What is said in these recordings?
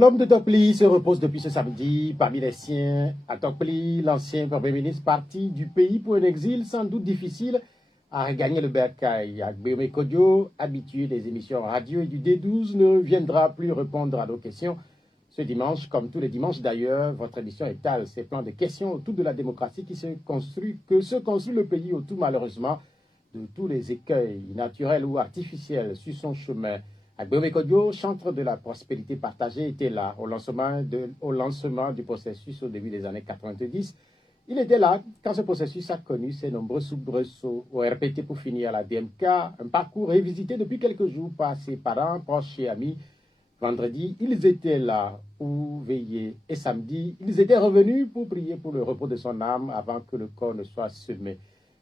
L'homme de Tokpli se repose depuis ce samedi parmi les siens. À Tokpli, l'ancien Premier ministre parti du pays pour un exil sans doute difficile a regagné le bercail. Agbeome Kodjo, habitué des émissions radio et du D12, ne viendra plus répondre à nos questions. Ce dimanche, comme tous les dimanches d'ailleurs, votre émission étale ses plans de questions autour de la démocratie que se construit le pays autour malheureusement de tous les écueils naturels ou artificiels sur son chemin. Agbeome Kodjo, chantre de la prospérité partagée, était là au lancement du processus au début des années 90. Il était là quand ce processus a connu ses nombreux soubresauts au RPT pour finir à la DMK, un parcours révisité depuis quelques jours par ses parents, proches et amis. Vendredi, ils étaient là pour veiller et samedi, ils étaient revenus pour prier pour le repos de son âme avant que le corps ne soit semé.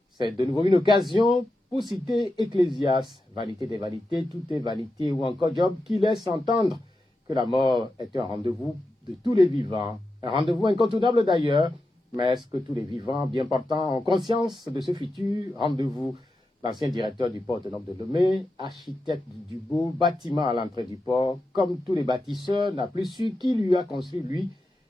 C'est de nouveau une occasion pour citer Ecclésias, vanité des vanités, tout est vanité, ou encore Job, qui laisse entendre que la mort est un rendez-vous de tous les vivants. Un rendez-vous incontournable d'ailleurs, mais est-ce que tous les vivants bien portants ont conscience de ce futur rendez-vous? L'ancien directeur du port autonome de Lomé, architecte du beau bâtiment à l'entrée du port, comme tous les bâtisseurs, n'a plus su qui lui a construit lui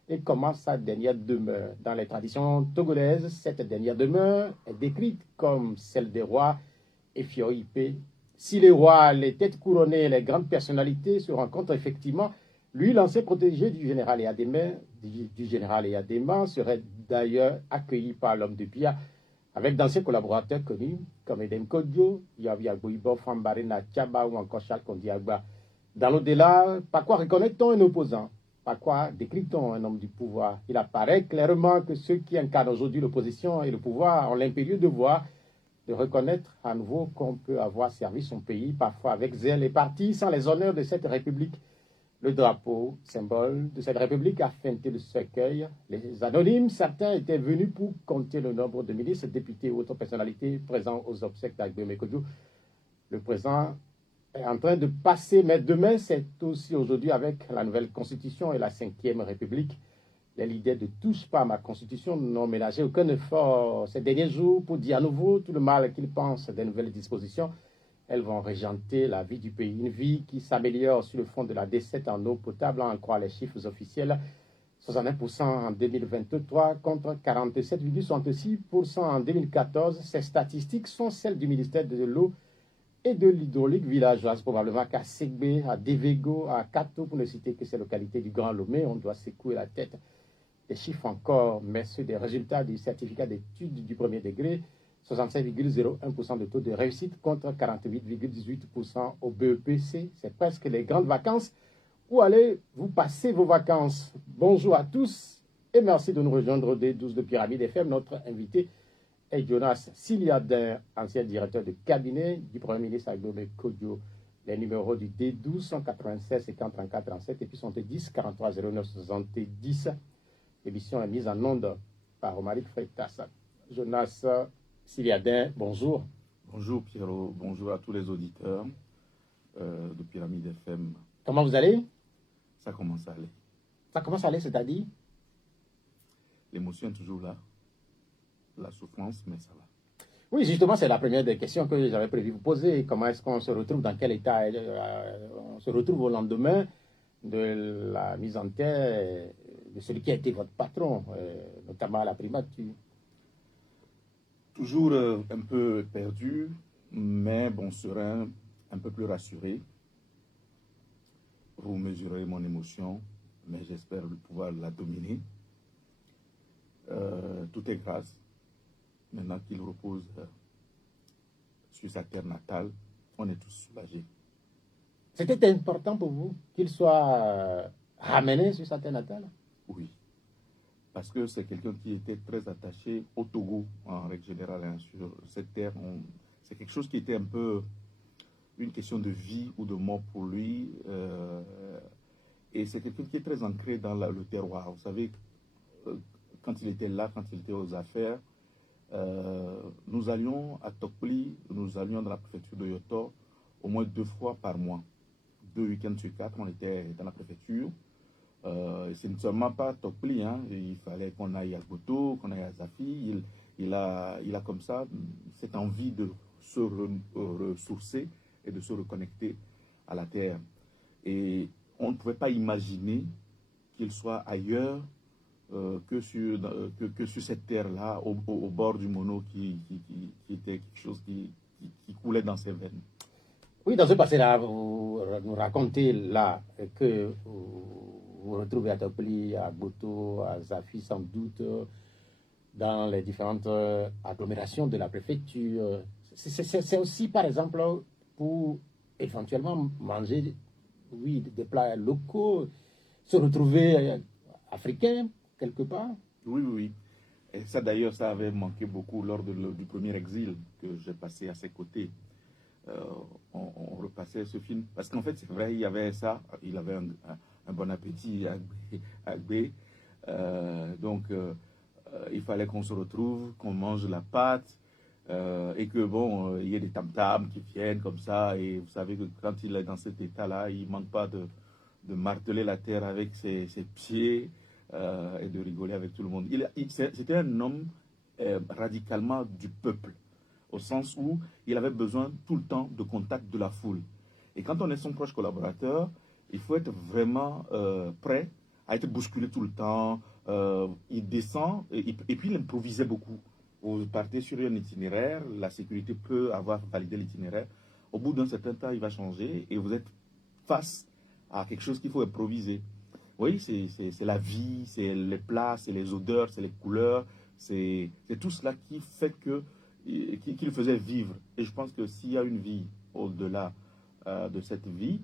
et comment sa dernière demeure. Dans les traditions togolaises, cette dernière demeure est décrite comme celle des rois et Fioipé. Si les rois, les têtes couronnées et les grandes personnalités se rencontrent effectivement, lui, l'ancien protégé du général Eyadema, serait d'ailleurs accueilli par l'homme de Pia, avec d'anciens collaborateurs connus comme Edem Kodjo, Yavia Boibo, Fambare Natchaba ou encore Charles Kondiagba. Dans l'au-delà, par quoi reconnaît-on un opposant? Par quoi décrit-on un homme du pouvoir? Il apparaît clairement que ceux qui incarnent aujourd'hui l'opposition et le pouvoir ont l'impérieux devoir de reconnaître à nouveau qu'on peut avoir servi son pays, parfois avec zèle et parti sans les honneurs de cette République. Le drapeau, symbole de cette République, a feinté le cercueil. Les anonymes, certains étaient venus pour compter le nombre de ministres, députés ou autres personnalités présents aux obsèques d'Agbeome Kodjo. Le présent est en train de passer, mais demain, c'est aussi aujourd'hui avec la nouvelle Constitution et la 5e République. Les leaders de Touche pas à ma Constitution n'ont ménagé aucun effort ces derniers jours pour dire à nouveau tout le mal qu'ils pensent des nouvelles dispositions. Elles vont régenter la vie du pays, une vie qui s'améliore sur le fond de la décette en eau potable, à en croire les chiffres officiels. 61% en 2023 contre 47,66% en 2014. Ces statistiques sont celles du ministère de l'eau et de l'hydraulique villageoise, probablement qu'à Segbe, à Devego, à Kato, pour ne citer que ces localités du Grand Lomé, on doit secouer la tête. Des chiffres encore, mais ceux des résultats du certificat d'études du premier degré, 65,01% de taux de réussite contre 48,18% au BEPC. C'est presque les grandes vacances. Où allez-vous passer vos vacances? Bonjour à tous et merci de nous rejoindre des 12 de Pyramide FM. Notre invité est Jonas Siliadin, ancien directeur de cabinet du Premier ministre Agbeome Kodjo. Les numéros du D12 sont 96 50 34 37 et puis 70 43 09 70. L'émission est mise en onde par Romaric Freitas. Jonas Siliadin, bonjour. Bonjour Pierrot, bonjour à tous les auditeurs de Pyramide FM. Comment vous allez? Ça commence à aller. Ça commence à aller, c'est-à-dire? L'émotion est toujours là, la souffrance, mais ça va. Oui, justement, c'est la première des questions que j'avais prévu vous poser. Comment est-ce qu'on se retrouve, dans quel état on se retrouve au lendemain de la mise en terre de celui qui a été votre patron, notamment à la primature? Toujours un peu perdu, mais bon, serein, un peu plus rassuré. Vous mesurez mon émotion, mais j'espère pouvoir la dominer. Tout est grâce. Maintenant qu'il repose sur sa terre natale, on est tous soulagés. C'était important pour vous qu'il soit ramené sur sa terre natale? Oui. Parce que c'est quelqu'un qui était très attaché au Togo, en règle générale, hein, sur cette terre. C'est quelque chose qui était un peu une question de vie ou de mort pour lui. Et c'est quelqu'un qui est très ancré dans le terroir. Vous savez, quand il était là, quand il était aux affaires, nous allions à Tokpli, nous allions dans la préfecture de Yoto au moins 2 fois par mois. 2 week-ends sur 4, on était dans la préfecture. Ce n'est seulement pas Tokpli, hein. Il fallait qu'on aille à Goto, qu'on aille à Zafi. Il a comme ça cette envie de se ressourcer et de se reconnecter à la terre. Et on ne pouvait pas imaginer qu'il soit ailleurs que sur cette terre-là, au bord du Mono, qui était quelque chose qui coulait dans ses veines. Oui, dans ce passé-là, vous nous racontez là que vous vous retrouvez à Topoli, à Boto, à Zafi sans doute, dans les différentes agglomérations de la préfecture. C'est aussi, par exemple, pour éventuellement manger, oui, des plats locaux, se retrouver africain quelque part. Oui, oui, oui. Et ça, d'ailleurs, ça avait manqué beaucoup lors du premier exil que j'ai passé à ses côtés. On repassait ce film. Parce qu'en fait, c'est vrai, il y avait ça. Il avait un bon appétit à Gbé. Donc, il fallait qu'on se retrouve, qu'on mange la pâte. Et que bon, il y ait des tam-tams qui viennent comme ça. Et vous savez que quand il est dans cet état-là, il ne manque pas de marteler la terre avec ses pieds et de rigoler avec tout le monde. C'était un homme radicalement du peuple, au sens où il avait besoin tout le temps de contact de la foule. Et quand on est son proche collaborateur, il faut être vraiment prêt à être bousculé tout le temps. Il descend et puis il improvisait beaucoup. Vous partez sur un itinéraire, la sécurité peut avoir validé l'itinéraire. Au bout d'un certain temps, il va changer et vous êtes face à quelque chose qu'il faut improviser. Oui, c'est la vie, c'est les plats, c'est les odeurs, c'est les couleurs, c'est tout cela qui fait qu'il faisait vivre. Et je pense que s'il y a une vie au-delà de cette vie,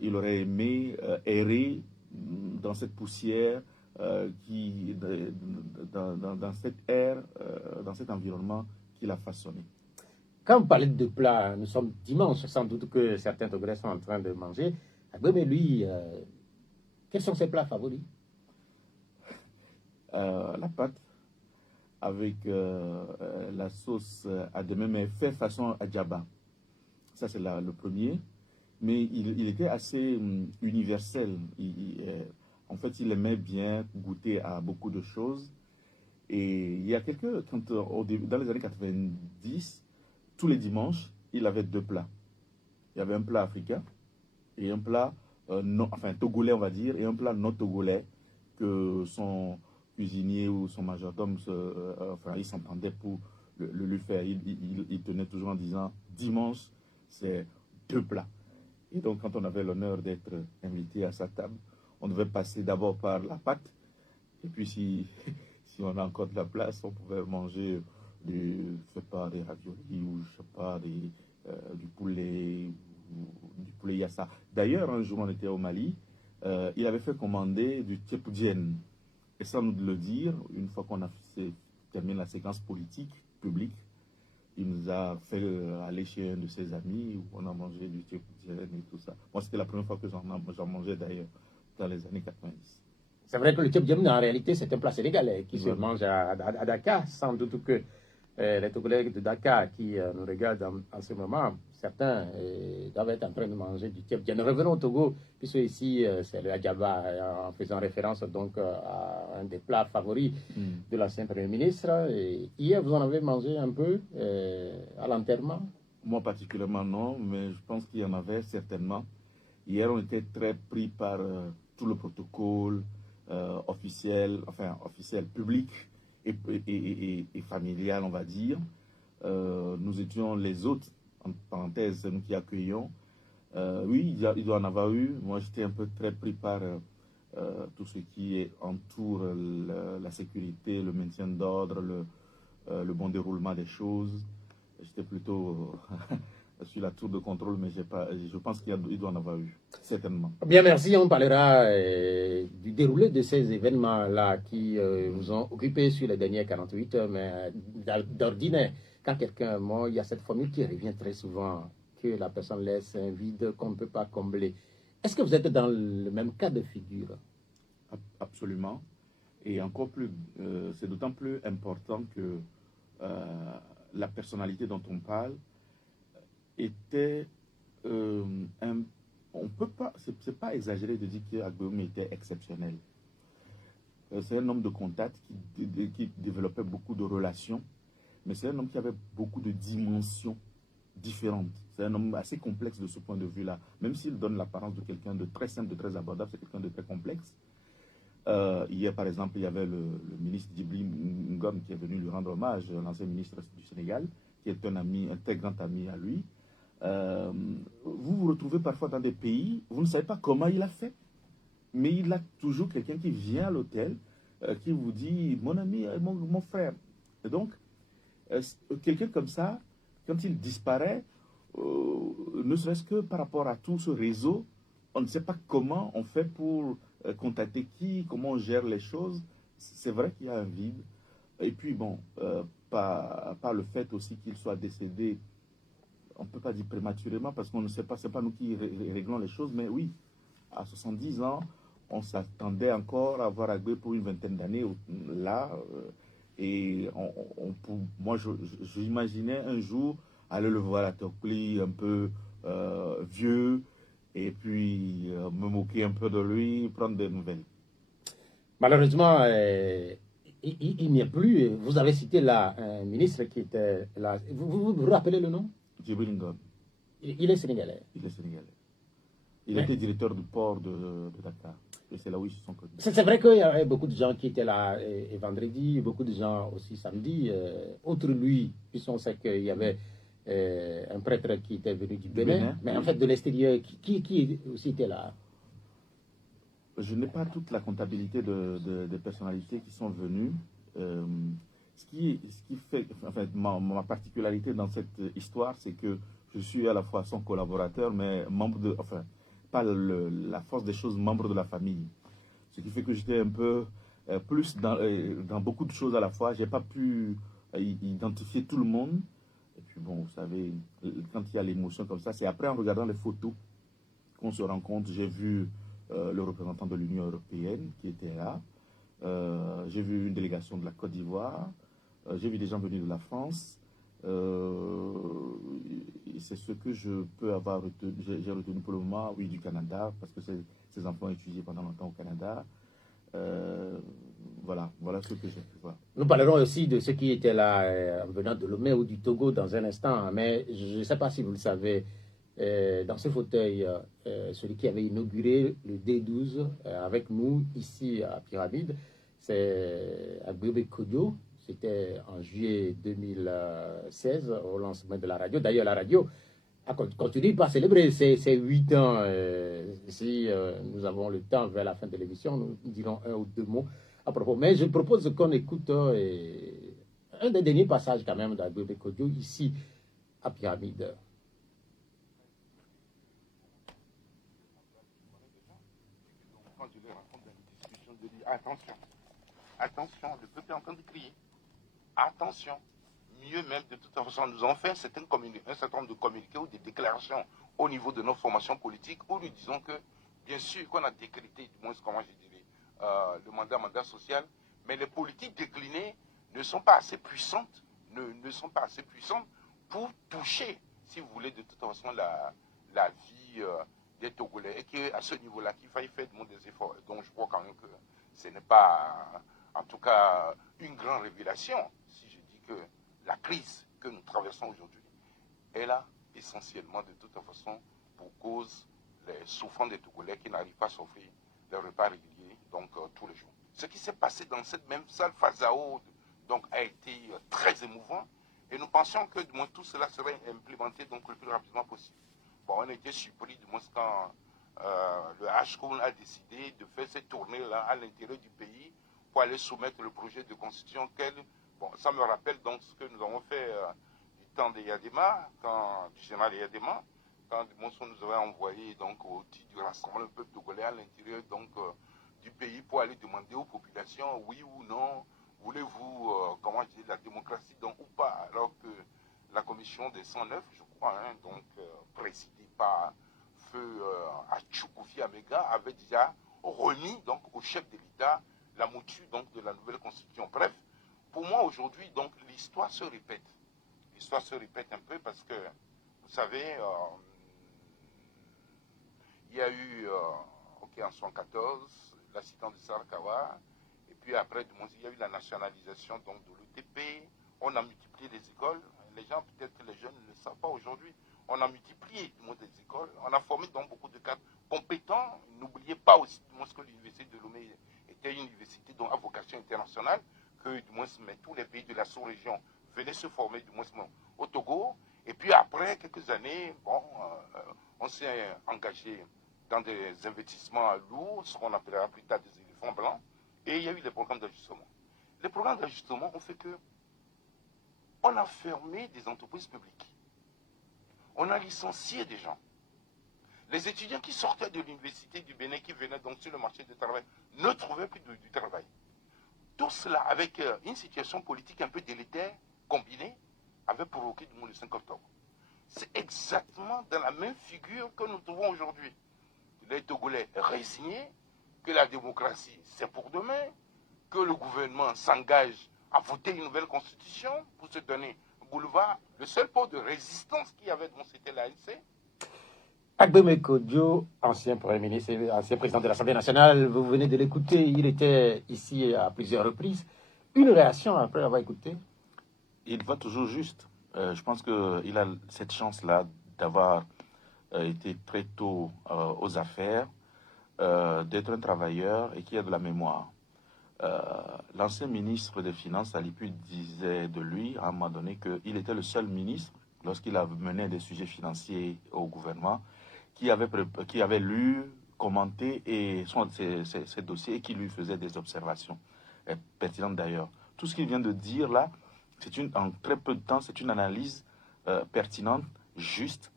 il aurait aimé errer dans cette poussière, dans cette ère, dans cet environnement qu'il a façonné. Quand vous parlez de plats, nous sommes dimanche, sans doute que certains Togolais sont en train de manger. Mais lui, quels sont ses plats favoris? La pâte avec la sauce Ademé, mais fait façon Adjaba. Ça, c'est le premier. Mais il était assez universel. En fait, il aimait bien goûter à beaucoup de choses. Et il y a dans les années 90, tous les dimanches, il avait deux plats. Il y avait un plat africain et un plat togolais, on va dire, et un plat non togolais que son cuisinier ou son majordome, il s'entendait pour le lui faire. Il tenait toujours en disant, dimanche, c'est deux plats. Et donc, quand on avait l'honneur d'être invité à sa table, on devait passer d'abord par la pâte. Et puis, si on a encore de la place, on pouvait manger des raviolis ou, je sais pas, du poulet yassa. D'ailleurs, un jour, on était au Mali, il avait fait commander du tchèpoudjen. Et sans nous le dire, une fois qu'on a terminé la séquence politique, publique, il nous a fait aller chez un de ses amis où on a mangé du tchèpoudjen et tout ça. Moi, c'était la première fois que j'en mangeais d'ailleurs, dans les années 90. C'est vrai que le tchèp-djem, en réalité, c'est un plat sénégalais qui se mange à Dakar. Sans doute que les Togolais de Dakar qui nous regardent en ce moment, certains doivent être en train de manger du tchèp-djem. Revenons au Togo, puisque ici, c'est le Adjaba, en faisant référence donc à un des plats favoris de l'ancien Premier ministre. Et hier, vous en avez mangé un peu à l'enterrement? Moi, particulièrement, non, mais je pense qu'il y en avait certainement. Hier, on était très pris par tout le protocole officiel, public et familial, on va dire. Nous étions les autres, en parenthèse, nous qui accueillons. Oui, il doit en avoir eu. Moi, j'étais un peu très pris par tout ce qui entoure la sécurité, le maintien d'ordre, le bon déroulement des choses. J'étais plutôt sur la tour de contrôle, mais je pense qu'il doit en avoir eu, certainement. Bien, merci. On parlera du déroulé de ces événements-là qui vous ont occupé sur les dernières 48 heures. Mais d'ordinaire, quand quelqu'un est mort, il y a cette formule qui revient très souvent, que la personne laisse un vide qu'on ne peut pas combler. Est-ce que vous êtes dans le même cas de figure? Absolument. Et encore plus, c'est d'autant plus important que la personnalité dont on parle était on peut pas, c'est pas exagéré de dire qu'Agbeoumi était exceptionnel. C'est un homme de contact qui développait beaucoup de relations, mais c'est un homme qui avait beaucoup de dimensions différente. C'est un homme assez complexe de ce point de vue-là. Même s'il donne l'apparence de quelqu'un de très simple, de très abordable, c'est quelqu'un de très complexe. Hier, par exemple, il y avait le ministre Djibril Ngom qui est venu lui rendre hommage, l'ancien ministre du Sénégal, qui est un ami, un très grand ami à lui. Vous vous retrouvez parfois dans des pays, vous ne savez pas comment il a fait, mais il a toujours quelqu'un qui vient à l'hôtel, qui vous dit « mon ami, mon frère ». Et donc, quelqu'un comme ça, quand il disparaît, ne serait-ce que par rapport à tout ce réseau, on ne sait pas comment on fait pour contacter qui, comment on gère les choses. C'est vrai qu'il y a un vide. Et puis bon, par le fait aussi qu'il soit décédé, on ne peut pas dire prématurément parce qu'on ne sait pas, c'est pas nous qui réglons les choses, mais oui, à 70 ans, on s'attendait encore à voir Agbé pour une vingtaine d'années là. Et moi, j'imaginais un jour aller le voir à Tokli, un peu vieux, et puis me moquer un peu de lui, prendre des nouvelles. Malheureusement, il n'y a plus. Vous avez cité là un ministre qui était là. Vous rappelez le nom? Djibril Ngom. Il est sénégalais. Il est sénégalais. Il était directeur du port de Dakar. Et c'est là où ils se sont connus. C'est vrai qu'il y avait beaucoup de gens qui étaient là et vendredi, beaucoup de gens aussi samedi. Outre lui, puisqu'on sait qu'il y avait un prêtre qui était venu du Bénin, mais en fait de l'extérieur, qui aussi était là? Je n'ai pas toute la comptabilité des personnalités qui sont venues. Ce qui fait, enfin, ma particularité dans cette histoire, c'est que je suis à la fois son collaborateur, mais membre de, enfin, pas la force des choses, membre de la famille. Ce qui fait que j'étais un peu plus dans beaucoup de choses à la fois. J'ai pas pu identifier tout le monde. Et puis bon, vous savez, quand il y a l'émotion comme ça, c'est après en regardant les photos qu'on se rend compte. J'ai vu le représentant de l'Union européenne qui était là. J'ai vu une délégation de la Côte d'Ivoire. J'ai vu des gens venus de la France. C'est ce que je peux avoir retenu. J'ai retenu pour le moment, oui, du Canada, parce que ces enfants ont étudié pendant longtemps au Canada. Voilà ce que j'ai pu voir. Nous parlerons aussi de ceux qui étaient là en venant de Lomé ou du Togo dans un instant, mais je ne sais pas si vous le savez, dans ce fauteuil, celui qui avait inauguré le D12 avec nous ici à Pyramide, c'est Agbébé Kodio. C'était en juillet 2016 au lancement de la radio. D'ailleurs, la radio a continué par célébrer ses 8 ans. Si nous avons le temps vers la fin de l'émission, nous dirons un ou deux mots à propos. Mais je propose qu'on écoute un des derniers passages quand même d'Agbébé Kodio ici à Pyramide. Attention, attention, le peuple est en train de crier. Attention, mieux même, de toute façon, nous avons fait un certain nombre de communiqués ou des déclarations au niveau de nos formations politiques où nous disons que, bien sûr, qu'on a décrété, du moins, comment je dirais, le mandat social, mais les politiques déclinées ne sont pas assez puissantes, ne sont pas assez puissantes pour toucher, si vous voulez, de toute façon, la vie des Togolais. Et qu'à ce niveau-là, qu'il faille faire des efforts. Donc, je crois quand même que ce n'est pas, en tout cas, une grande révélation si je dis que la crise que nous traversons aujourd'hui est là essentiellement de toute façon pour cause les souffrants des Togolais qui n'arrivent pas à s'offrir des repas réguliers donc tous les jours. Ce qui s'est passé dans cette même salle Fazao donc a été très émouvant et nous pensions que du moins tout cela serait implémenté donc le plus rapidement possible. Bon, on était surpris du moins quand le HCON a décidé de faire cette tournée-là à l'intérieur du pays pour aller soumettre le projet de constitution bon, ça me rappelle donc ce que nous avons fait du temps de Yadema, du général Yadema, quand Monson nous avait envoyé donc au titre du rassemblement du peuple togolais à l'intérieur donc du pays pour aller demander aux populations oui ou non, voulez-vous, comment dire, la démocratie donc ou pas, alors que la commission des 109, je crois, hein, donc présidée par feu Achoukoufia Amega, avait déjà remis donc au chef de l'État la mouture donc de la nouvelle constitution. Bref, pour moi aujourd'hui donc l'histoire se répète. L'histoire se répète un peu parce que vous savez, il y a eu en 1974 l'accident de Sarakawa et puis après il y a eu la nationalisation donc de l'UTP. On a multiplié les écoles. Les gens peut-être les jeunes ne savent pas aujourd'hui. On a multiplié du moins des écoles, on a formé donc beaucoup de cadres compétents. N'oubliez pas aussi du moins que l'université de Lomé était une université à vocation internationale, que du moins tous les pays de la sous-région venaient se former du moins au Togo. Et puis après quelques années, on s'est engagé dans des investissements lourds, ce qu'on appellera plus tard des éléphants blancs, et il y a eu des programmes d'ajustement. Les programmes d'ajustement ont fait que on a fermé des entreprises publiques. On a licencié des gens. Les étudiants qui sortaient de l'université du Bénin, qui venaient donc sur le marché du travail, ne trouvaient plus du travail. Tout cela, avec une situation politique un peu délétère, combinée, avait provoqué du moins le 5 octobre. C'est exactement dans la même figure que nous trouvons aujourd'hui. Les Togolais résignés, que la démocratie c'est pour demain, que le gouvernement s'engage à voter une nouvelle constitution pour se donner un boulevard. Le seul pôle de résistance qu'il y avait, c'était l'ANC. Agbemé Kodjo, ancien Premier ministre, ancien président de l'Assemblée nationale, vous venez de l'écouter, il était ici à plusieurs reprises. Une réaction après avoir écouté? Il va toujours juste. Je pense qu'il a cette chance-là d'avoir été très tôt aux affaires, d'être un travailleur et qui a de la mémoire. L'ancien ministre des Finances, Alipu, disait de lui à un moment donné qu'il était le seul ministre, lorsqu'il a mené des sujets financiers au gouvernement, qui avait lu, commenté ses dossiers et qui lui faisait des observations pertinentes d'ailleurs. Tout ce qu'il vient de dire là, en très peu de temps, c'est une analyse pertinente, juste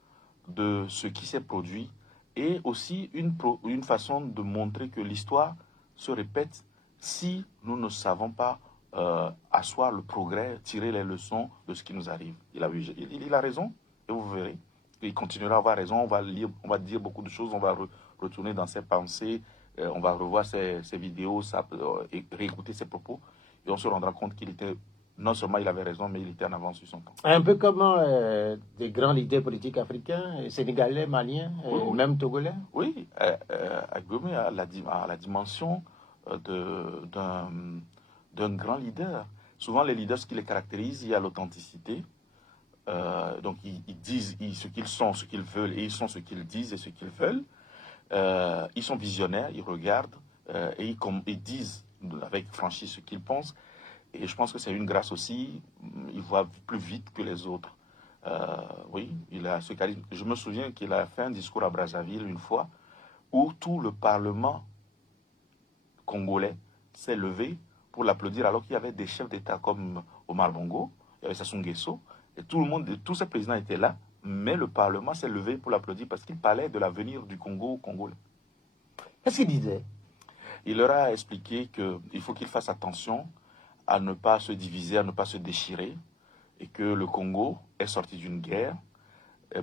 de ce qui s'est produit et aussi une façon de montrer que l'histoire se répète si nous ne savons pas asseoir le progrès, tirer les leçons de ce qui nous arrive. Il a raison, et vous verrez. Il continuera à avoir raison, on va dire beaucoup de choses, on va retourner dans ses pensées, on va revoir ses vidéos, et réécouter ses propos, et on se rendra compte qu'il était, non seulement il avait raison, mais il était en avance sur son temps. Un peu comme des grands leaders politiques africains, sénégalais, maliens, oui. Même togolais. Oui, Agbemé a la dimension d'un grand leader. Souvent, les leaders, ce qui les caractérise, il y a l'authenticité. Donc, ils disent ce qu'ils sont, ce qu'ils veulent, et ils sont ce qu'ils disent et ce qu'ils veulent. Ils sont visionnaires, ils regardent, et ils disent avec franchise ce qu'ils pensent. Et je pense que c'est une grâce aussi. Ils voient plus vite que les autres. Oui, il a ce charisme. Je me souviens qu'il a fait un discours à Brazzaville une fois, où tout le Parlement congolais s'est levé pour l'applaudir, alors qu'il y avait des chefs d'État comme Omar Bongo, il y avait Sassou Nguesso, et tous ces présidents étaient là, mais le Parlement s'est levé pour l'applaudir parce qu'il parlait de l'avenir du Congo aux Congolais. Qu'est-ce qu'il disait? Il leur a expliqué qu'il faut qu'ils fassent attention à ne pas se diviser, à ne pas se déchirer, et que le Congo est sorti d'une guerre,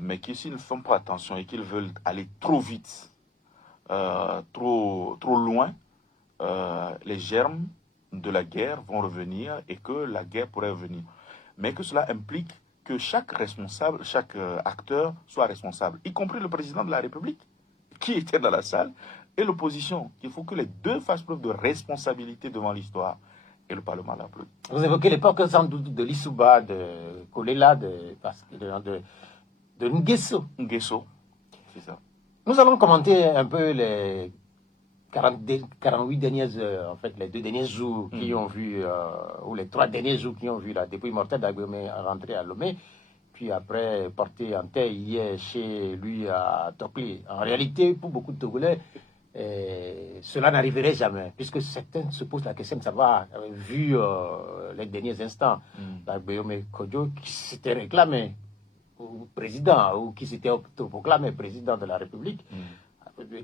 mais que s'ils ne font pas attention et qu'ils veulent aller trop vite, trop loin, les germes de la guerre vont revenir et que la guerre pourrait revenir. Mais que cela implique que chaque acteur soit responsable, y compris le président de la République, qui était dans la salle, et l'opposition. Il faut que les deux fassent preuve de responsabilité devant l'histoire. Et le Parlement l'a applaudi. Vous évoquez l'époque sans doute de Lissouba, de Kolela, de Nguesso. Nguesso, c'est ça. Nous allons commenter un peu les 48 dernières heures, en fait, les 2 derniers jours qui ont vu, ou les 3 derniers jours qui ont vu la dépouille mortelle d'Agbemé rentrer à Lomé, puis après porté en terre hier chez lui à Tokli. En réalité, pour beaucoup de Togolais, cela n'arriverait jamais, puisque certains se posent la question de savoir, vu les derniers instants, d'Agbemé Kodjo qui s'était réclamé président, ou qui s'était autoproclamé président de la République,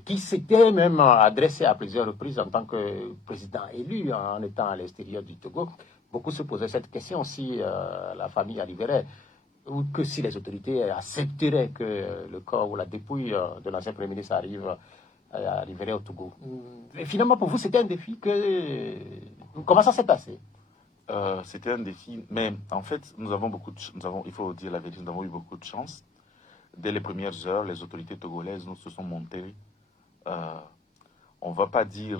qui s'était même adressé à plusieurs reprises en tant que président élu en étant à l'extérieur du Togo. Beaucoup se posaient cette question si la famille arriverait, ou que si les autorités accepteraient que le corps ou la dépouille de l'ancien Premier ministre arriverait au Togo. Et finalement, pour vous, c'était un défi comment ça s'est passé? C'était un défi, mais en fait, il faut dire la vérité, nous avons eu beaucoup de chance. Dès les premières heures, les autorités togolaises nous se sont montées. On ne va pas dire...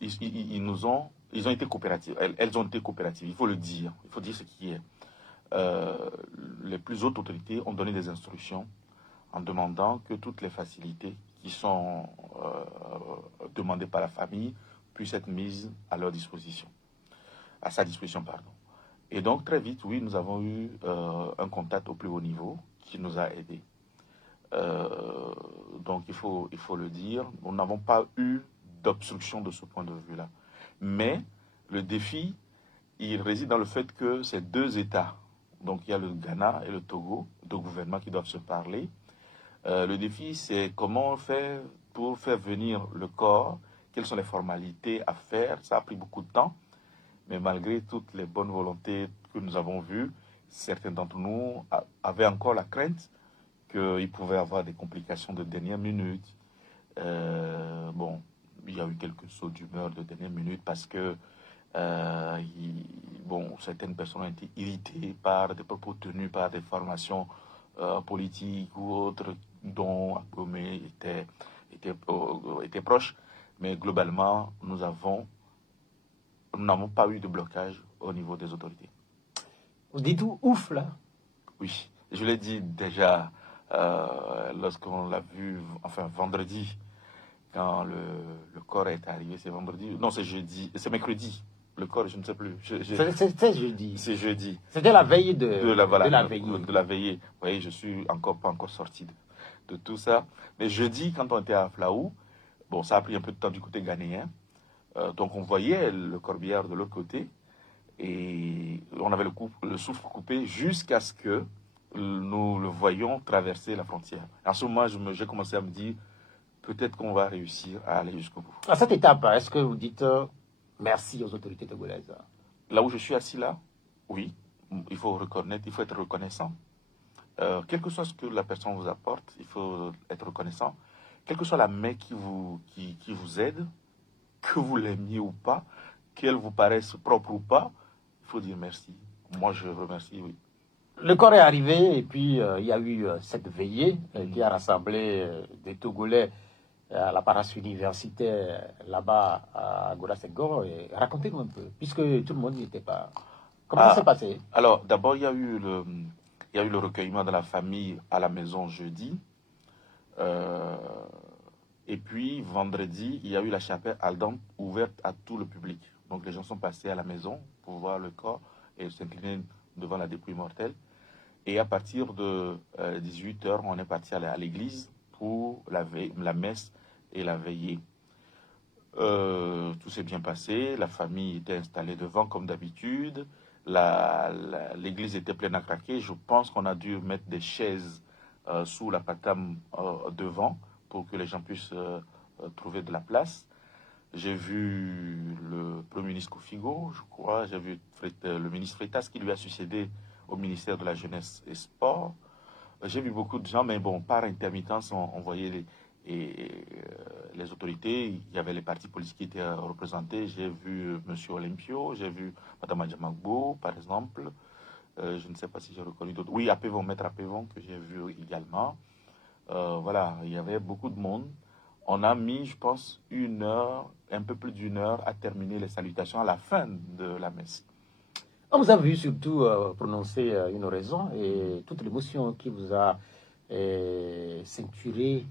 ils ont été coopératifs. Elles ont été coopératives, il faut le dire. Il faut dire ce qui est. les plus hautes autorités ont donné des instructions en demandant que toutes les facilités qui sont demandées par la famille puissent être mises à leur disposition, à sa disposition, pardon. Et donc, très vite, oui, nous avons eu un contact au plus haut niveau qui nous a aidés. Donc, il faut le dire, nous n'avons pas eu d'obstruction de ce point de vue-là. Mais le défi, il réside dans le fait que ces deux États, donc il y a le Ghana et le Togo, deux gouvernements qui doivent se parler. Le défi, c'est comment faire pour faire venir le corps, quelles sont les formalités à faire. Ça a pris beaucoup de temps, mais malgré toutes les bonnes volontés que nous avons vues, certains d'entre nous avaient encore la crainte qu'il pouvait y avoir des complications de dernière minute. Bon, il y a eu quelques sauts d'humeur de dernière minute parce que certaines personnes ont été irritées par des propos tenus par des formations politiques ou autres dont Abomey était proche. Mais globalement, nous n'avons pas eu de blocage au niveau des autorités. Vous dites tout ouf, là? Oui, je l'ai dit déjà lorsqu'on l'a vu, enfin vendredi, quand le corps est arrivé, c'est vendredi, non c'est jeudi, c'est mercredi, le corps je ne sais plus. C'est jeudi. C'est jeudi. C'était la veille de la veillée. De la veillée. Vous voyez, je suis pas encore sorti de tout ça. Mais jeudi, quand on était à Flaou, bon, ça a pris un peu de temps du côté ghanéen, donc on voyait le corbillard de l'autre côté, et on avait le souffle coupé jusqu'à ce que nous le voyions traverser la frontière. En ce moment, j'ai commencé à me dire, peut-être qu'on va réussir à aller jusqu'au bout. À cette étape, est-ce que vous dites merci aux autorités togolaises? Là où je suis assis là, oui, il faut reconnaître, il faut être reconnaissant. Quel que soit ce que la personne vous apporte, il faut être reconnaissant. Quelle que soit la main qui vous aide, que vous l'aimiez ou pas, qu'elle vous paraisse propre ou pas, il faut dire merci. Moi, je remercie, oui. Le corps est arrivé et puis il y a eu cette veillée qui a rassemblé des Togolais à la paroisse universitaire là-bas à Gola-Senghor. Racontez-nous un peu, puisque tout le monde n'y était pas. Comment ça s'est passé? Alors, d'abord, il y a eu le recueillement de la famille à la maison jeudi. Et puis, vendredi, il y a eu la chapelle ardente ouverte à tout le public. Donc, les gens sont passés à la maison pour voir le corps et s'incliner devant la dépouille mortelle. Et à partir de 18h, on est parti à l'église pour la messe et la veillée. Tout s'est bien passé. La famille était installée devant comme d'habitude. L'église était pleine à craquer. Je pense qu'on a dû mettre des chaises sous la patame devant pour que les gens puissent trouver de la place. J'ai vu le Premier ministre Kofigo, je crois. J'ai vu le ministre Freitas qui lui a succédé au ministère de la Jeunesse et Sport. J'ai vu beaucoup de gens, mais bon, par intermittence, on voyait les autorités. Il y avait les partis politiques qui étaient représentés. J'ai vu M. Olympio, j'ai vu Mme Adjamagbo, par exemple. Je ne sais pas si j'ai reconnu d'autres. Oui, Maître Apévon, que j'ai vu également. Voilà, il y avait beaucoup de monde. On a mis, je pense, un peu plus d'une heure à terminer les salutations à la fin de la messe. On vous a vu surtout prononcer une oraison et toute l'émotion qui vous a ceinturé.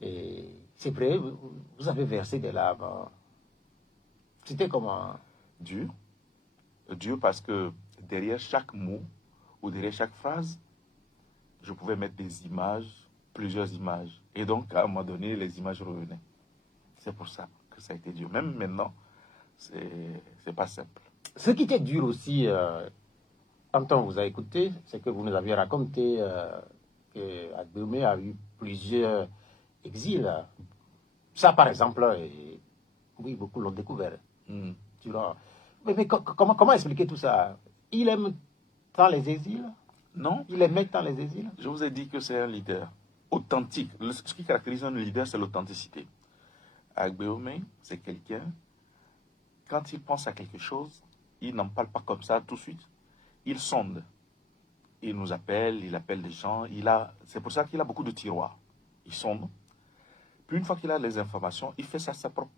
C'est vrai, vous avez versé des larmes. C'était comment? Dur parce que derrière chaque mot ou derrière chaque phrase, je pouvais mettre des images, plusieurs images. Et donc, à un moment donné, les images revenaient. C'est pour ça que ça a été dur. Même maintenant, c'est pas simple. Ce qui était dur aussi, quand on vous a écouté, c'est que vous nous aviez raconté qu'Abomey a eu plusieurs exils. Ça, par exemple, oui, beaucoup l'ont découvert. Mais comment expliquer tout ça? Il aime tant les exils? Non. Il aimait tant les exils? Je vous ai dit que c'est un leader authentique. Ce qui caractérise un leader, c'est l'authenticité. Abomey, c'est quelqu'un, quand il pense à quelque chose, il n'en parle pas comme ça tout de suite. Il sonde. Il nous appelle, il appelle des gens. C'est pour ça qu'il a beaucoup de tiroirs. Il sonde. Puis une fois qu'il a les informations, il fait sa propre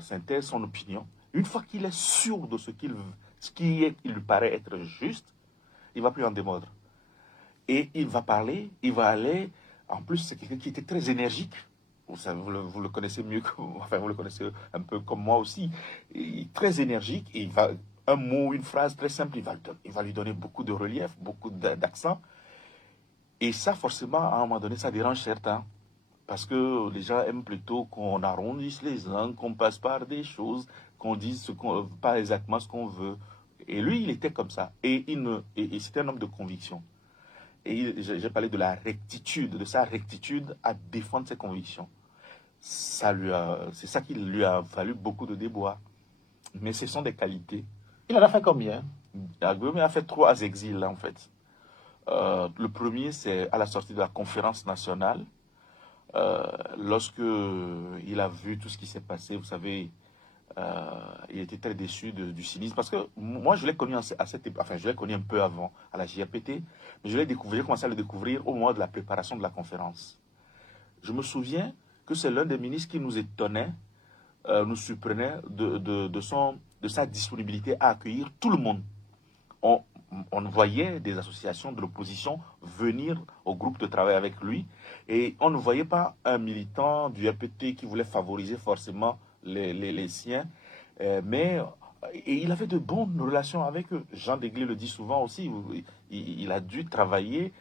synthèse, son opinion. Une fois qu'il est sûr de ce qui lui paraît être juste, il ne va plus en démordre. Et il va parler, il va aller. En plus, c'est quelqu'un qui était très énergique. Vous le connaissez mieux que enfin, vous le connaissez un peu comme moi aussi. Très énergique. Et un mot, une phrase très simple, il va lui donner beaucoup de relief, beaucoup d'accent. Et ça, forcément, à un moment donné, ça dérange certains. Parce que les gens aiment plutôt qu'on arrondisse les angles, qu'on passe par des choses, qu'on dise pas exactement ce qu'on veut. Et lui, il était comme ça. Et c'était un homme de conviction. Et j'ai parlé de la rectitude, de sa rectitude à défendre ses convictions. C'est ça qui lui a fallu beaucoup de déboires. Mais ce sont des qualités. Il en a fait combien? Aguilera a fait 3 exils, en fait. Le premier, c'est à la sortie de la conférence nationale. Lorsque il a vu tout ce qui s'est passé, vous savez, il était très déçu du cynisme. Parce que moi, je l'ai connu à cette époque, enfin, je l'ai connu un peu avant, à la JRPT, mais j'ai commencé à le découvrir au moment de la préparation de la conférence. Je me souviens que c'est l'un des ministres qui nous étonnait, nous surprenait de sa disponibilité à accueillir tout le monde. On voyait des associations de l'opposition venir au groupe de travail avec lui et on ne voyait pas un militant du RPT qui voulait favoriser forcément les siens, mais il avait de bonnes relations avec eux. Jean Degley le dit souvent aussi, il a dû travailler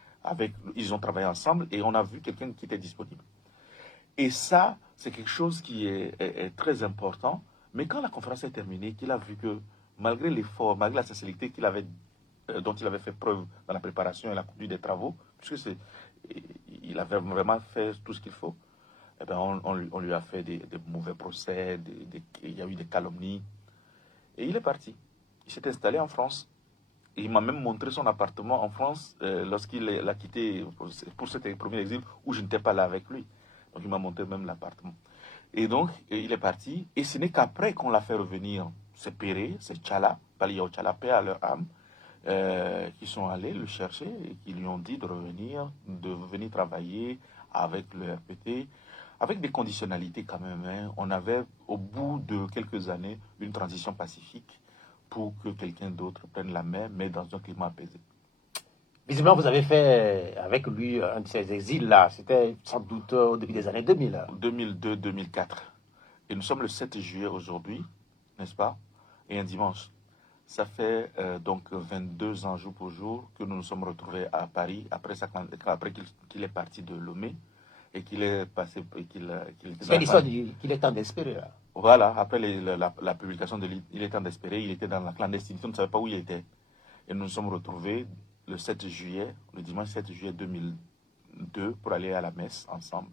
ils ont travaillé ensemble et on a vu quelqu'un qui était disponible. Et ça, c'est quelque chose qui est très important. Mais quand la conférence est terminée, qu'il a vu que malgré l'effort, malgré la sincérité dont il avait fait preuve dans la préparation et la conduite des travaux, puisque il avait vraiment fait tout ce qu'il faut, eh ben on lui a fait des mauvais procès, il y a eu des calomnies. Et il est parti. Il s'est installé en France. Et il m'a même montré son appartement en France lorsqu'il l'a quitté pour cet premier exil où je n'étais pas là avec lui. Donc il m'a montré même l'appartement. Et donc il est parti. Et ce n'est qu'après qu'on l'a fait revenir. C'est Péré, c'est Tchala, Palio Tchala, paix à leur âme, qui sont allés le chercher et qui lui ont dit de venir travailler avec le RPT, avec des conditionnalités quand même. Hein. On avait, au bout de quelques années, une transition pacifique pour que quelqu'un d'autre prenne la main, mais dans un climat apaisé. Visiblement, vous avez fait avec lui un de ces exils-là. C'était sans doute au début des années 2000. 2002-2004. Et nous sommes le 7 juillet aujourd'hui, n'est-ce pas? Et un dimanche. Ça fait donc 22 ans jour pour jour que nous nous sommes retrouvés à Paris après qu'il est parti de Lomé et qu'il est passé. C'est l'histoire qu'il est temps d'espérer. Là. Voilà, après la publication de Il est temps d'espérer, il était dans la clandestinité, on ne savait pas où il était. Et nous nous sommes retrouvés le 7 juillet, le dimanche 7 juillet 2002 pour aller à la messe ensemble.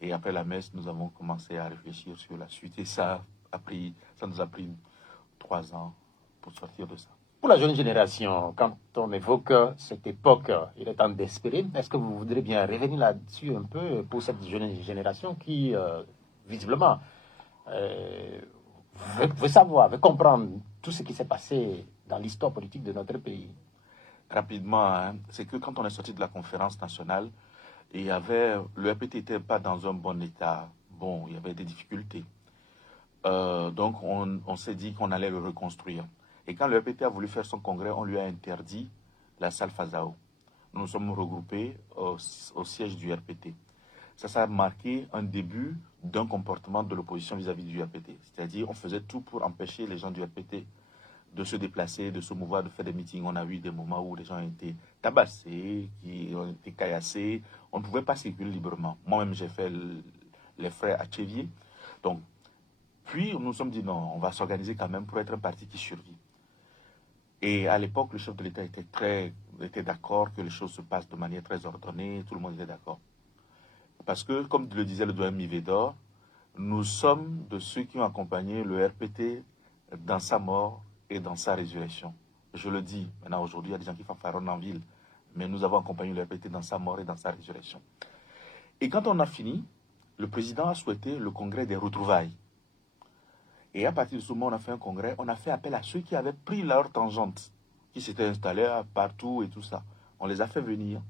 Et après la messe, nous avons commencé à réfléchir sur la suite. Et ça nous a pris 3 ans pour sortir de ça. Pour la jeune génération, quand on évoque cette époque, il est temps d'espérer. Est-ce que vous voudrez bien revenir là-dessus un peu pour cette jeune génération qui, visiblement, veut savoir, veut comprendre tout ce qui s'est passé dans l'histoire politique de notre pays? Rapidement, hein, c'est que quand on est sorti de la conférence nationale, le RPT n'était pas dans un bon état. Bon, il y avait des difficultés. Donc, on s'est dit qu'on allait le reconstruire. Et quand le RPT a voulu faire son congrès, on lui a interdit la salle Fazao. Nous nous sommes regroupés au siège du RPT. Ça a marqué un début d'un comportement de l'opposition vis-à-vis du RPT. C'est-à-dire, on faisait tout pour empêcher les gens du RPT de se déplacer, de se mouvoir, de faire des meetings. On a eu des moments où les gens ont été tabassés, qui ont été caillassés. On ne pouvait pas circuler librement. Moi-même, j'ai fait les frais à Tchévier. Donc, puis, nous nous sommes dit, non, on va s'organiser quand même pour être un parti qui survit. Et à l'époque, le chef de l'État était d'accord que les choses se passent de manière très ordonnée, tout le monde était d'accord. Parce que, comme le disait le doyen Mivedor, nous sommes de ceux qui ont accompagné le RPT dans sa mort et dans sa résurrection. Je le dis, maintenant aujourd'hui, il y a des gens qui fanfaronnent en ville, mais nous avons accompagné le RPT dans sa mort et dans sa résurrection. Et quand on a fini, le président a souhaité le congrès des retrouvailles. Et à partir de ce moment, on a fait un congrès, on a fait appel à ceux qui avaient pris leur tangente, qui s'étaient installés partout et tout ça. On les a fait venir.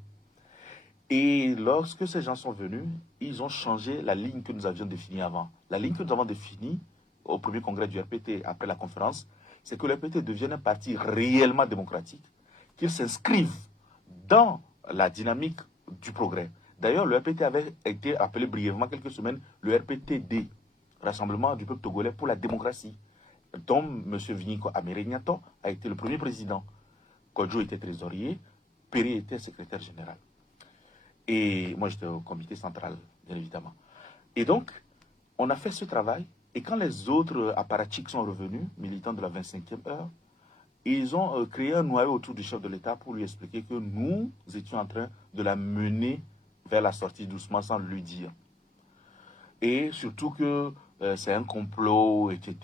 Et lorsque ces gens sont venus, ils ont changé la ligne que nous avions définie avant. La ligne que nous avons définie au premier congrès du RPT, après la conférence, c'est que le RPT devienne un parti réellement démocratique, qu'il s'inscrive dans la dynamique du progrès. D'ailleurs, le RPT avait été appelé brièvement quelques semaines le RPTD, Rassemblement du peuple togolais pour la démocratie, dont M. Vigniko Améregnato a été le premier président. Kodjo était trésorier, Péré était secrétaire général. Et moi, j'étais au comité central, bien évidemment. Et donc, on a fait ce travail. Et quand les autres apparatchiks sont revenus, militants de la 25e heure, ils ont créé un noyau autour du chef de l'État pour lui expliquer que nous étions en train de la mener vers la sortie doucement sans lui dire. Et surtout que c'est un complot, etc.,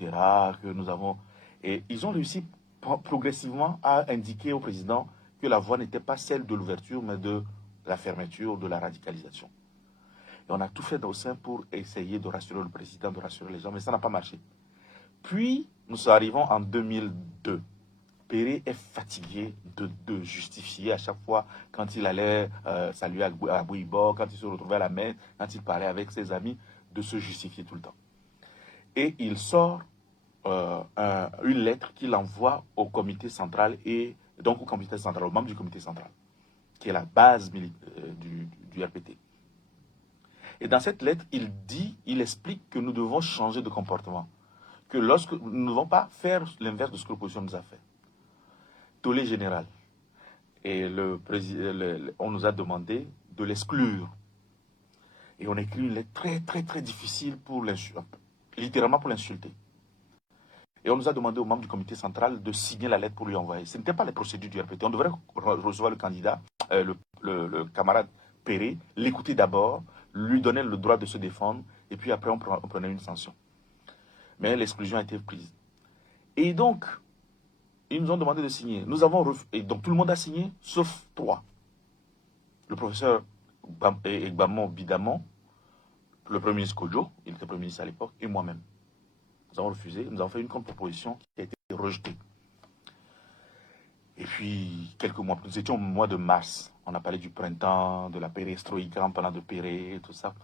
que nous avons... Et ils ont réussi progressivement à indiquer au président que la voie n'était pas celle de l'ouverture, mais de la fermeture, de la radicalisation. Et on a tout fait au sein pour essayer de rassurer le président, de rassurer les gens, mais ça n'a pas marché. Puis, nous arrivons en 2002. Péré est fatigué de justifier à chaque fois, quand il allait saluer à Bouibo, quand il se retrouvait à la mer, quand il parlait avec ses amis, de se justifier tout le temps. Et il sort une lettre qu'il envoie au comité central, et donc au comité central, aux membres du comité central, qui est la base du RPT. Et dans cette lettre, il explique que nous devons changer de comportement. Que lorsque nous ne devons pas faire l'inverse de ce que l'opposition nous a fait. Tollé général. Et on nous a demandé de l'exclure. Et on a écrit une lettre très, très, très difficile pour littéralement pour l'insulter. Et on nous a demandé aux membres du comité central de signer la lettre pour lui envoyer. Ce n'était pas les procédures du RPT. On devrait recevoir le candidat, le camarade Péré, l'écouter d'abord, lui donner le droit de se défendre, et puis après on prenait une sanction. Mais l'exclusion a été prise. Et donc, ils nous ont demandé de signer. Et donc tout le monde a signé, sauf 3. Le professeur Egbamon Bidamon, le premier ministre Kodjo, il était premier ministre à l'époque, et moi-même. Nous avons refusé, nous avons fait une contre-proposition qui a été rejetée. Et puis, quelques mois plus, nous étions au mois de mars. On a parlé du printemps, de la perestroïka en parlant de Péré, tout ça.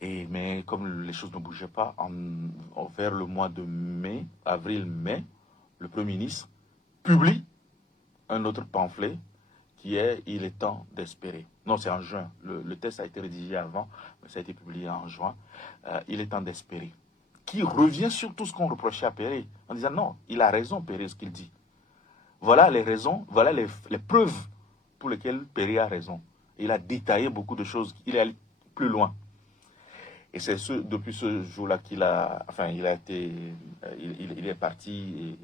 Mais comme les choses ne bougeaient pas, vers le mois de mai, avril-mai, le Premier ministre publie un autre pamphlet qui est « Il est temps d'espérer ». Non, c'est en juin. Le texte a été rédigé avant, mais ça a été publié en juin. « Il est temps d'espérer ». Qui revient sur tout ce qu'on reprochait à Péré, en disant « Non, il a raison, Péré, ce qu'il dit ». Voilà les raisons, voilà les preuves pour lesquelles Péré a raison. Il a détaillé beaucoup de choses, il est allé plus loin. Et c'est depuis ce jour-là qu'il a, enfin, il est parti et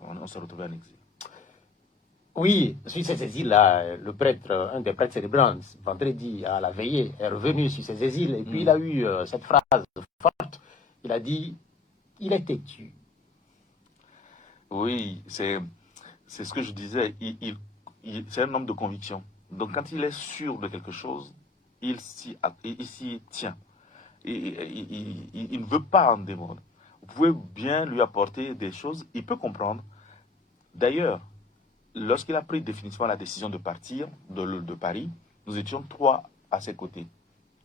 on s'est retrouvé en exil. Oui, sur ces exils-là, le prêtre, un des prêtres célébrants, vendredi à la veillée, est revenu sur ces exils et puis il a eu cette phrase forte. Il a dit « Il est têtu ». Oui, c'est ce que je disais. C'est un homme de conviction. Donc quand il est sûr de quelque chose, il s'y tient. Il ne veut pas en démordre. Vous pouvez bien lui apporter des choses, il peut comprendre. D'ailleurs, lorsqu'il a pris définitivement la décision de partir de Paris, nous étions 3 à ses côtés.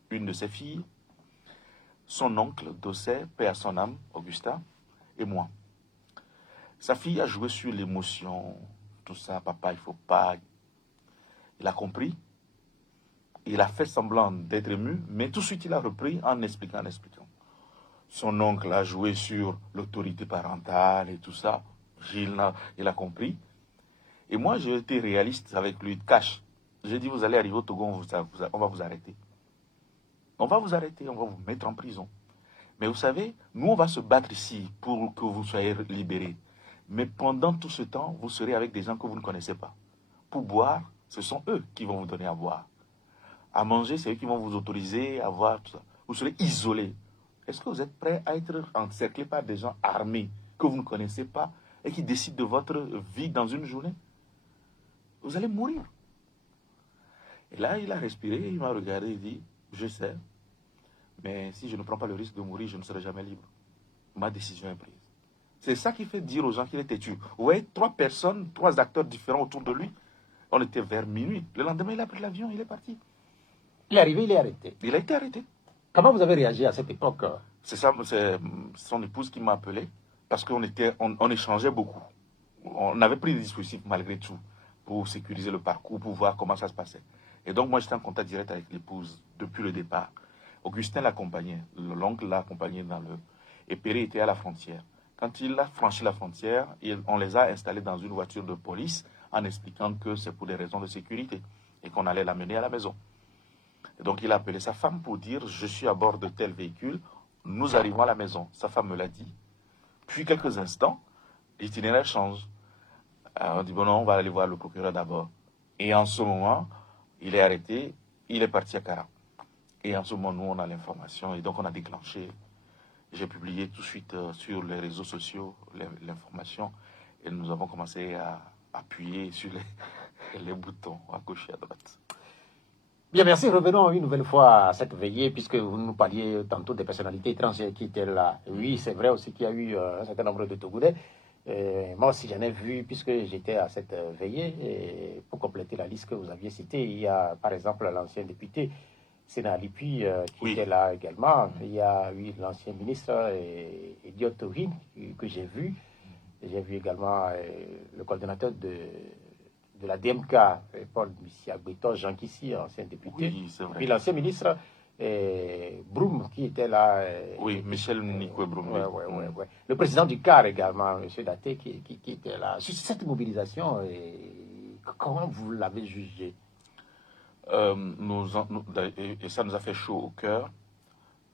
Une de ses filles, son oncle, Dossé, paix à son âme, Augustin, et moi. Sa fille a joué sur l'émotion, tout ça, papa, il ne faut pas. Il a compris. Il a fait semblant d'être ému, mais tout de suite il a repris en expliquant. Son oncle a joué sur l'autorité parentale et tout ça. Il a compris. Et moi, j'ai été réaliste avec lui, cash. J'ai dit, vous allez arriver au Togo, on va vous arrêter. On va vous arrêter, on va vous mettre en prison. Mais vous savez, nous, on va se battre ici pour que vous soyez libérés. Mais pendant tout ce temps, vous serez avec des gens que vous ne connaissez pas. Pour boire, ce sont eux qui vont vous donner à boire. À manger, c'est eux qui vont vous autoriser à voir tout ça. Vous serez isolés. Est-ce que vous êtes prêts à être encerclés par des gens armés que vous ne connaissez pas et qui décident de votre vie dans une journée? Vous allez mourir. Et là, il a respiré, il m'a regardé et dit, je sais, mais si je ne prends pas le risque de mourir, je ne serai jamais libre. Ma décision est prise. C'est ça qui fait dire aux gens qu'il est têtu. Vous voyez, 3 personnes, 3 acteurs différents autour de lui. On était vers minuit. Le lendemain, il a pris l'avion, il est parti. Il est arrivé, il est arrêté. Il a été arrêté. Comment vous avez réagi à cette époque? C'est son épouse qui m'a appelé parce qu'on échangeait beaucoup. On avait pris des dispositifs malgré tout. pour sécuriser le parcours, pour voir comment ça se passait. Et donc, moi, j'étais en contact direct avec l'épouse depuis le départ. Augustin l'accompagnait, l'oncle l'a accompagné Et Perry était à la frontière. Quand il a franchi la frontière, on les a installés dans une voiture de police en expliquant que c'est pour des raisons de sécurité et qu'on allait l'amener à la maison. Et donc, il a appelé sa femme pour dire « Je suis à bord de tel véhicule, nous arrivons à la maison ». Sa femme me l'a dit. Puis, quelques instants, l'itinéraire change. Alors, on dit « Bon, non, on va aller voir le procureur d'abord ». Et en ce moment, il est arrêté, il est parti à Cara. Et en ce moment, nous, on a l'information et donc on a déclenché. J'ai publié tout de suite sur les réseaux sociaux l'information et nous avons commencé à appuyer sur les boutons à gauche et à droite. Bien, merci. Revenons une nouvelle fois à cette veillée, puisque vous nous parliez tantôt des personnalités étrangères qui étaient là. Oui, c'est vrai aussi qu'il y a eu un certain nombre de Togoudais. Moi aussi, j'en ai vu, puisque j'étais à cette veillée. Et pour compléter la liste que vous aviez citée, il y a par exemple l'ancien député Sénat Lipi qui était là également. Il y a eu l'ancien ministre Idiot Tourine que j'ai vu. J'ai vu également le coordonnateur de la DMK, Paul Missiagbeto, Jean Kissi, ancien député. Oui, c'est vrai. Puis l'ancien ministre Broum qui était là. Oui, Michel Nikwe Broum. Ouais. Le président du CAR également, M. Daté, qui était là. Sur cette mobilisation, comment vous l'avez jugée? Et ça nous a fait chaud au cœur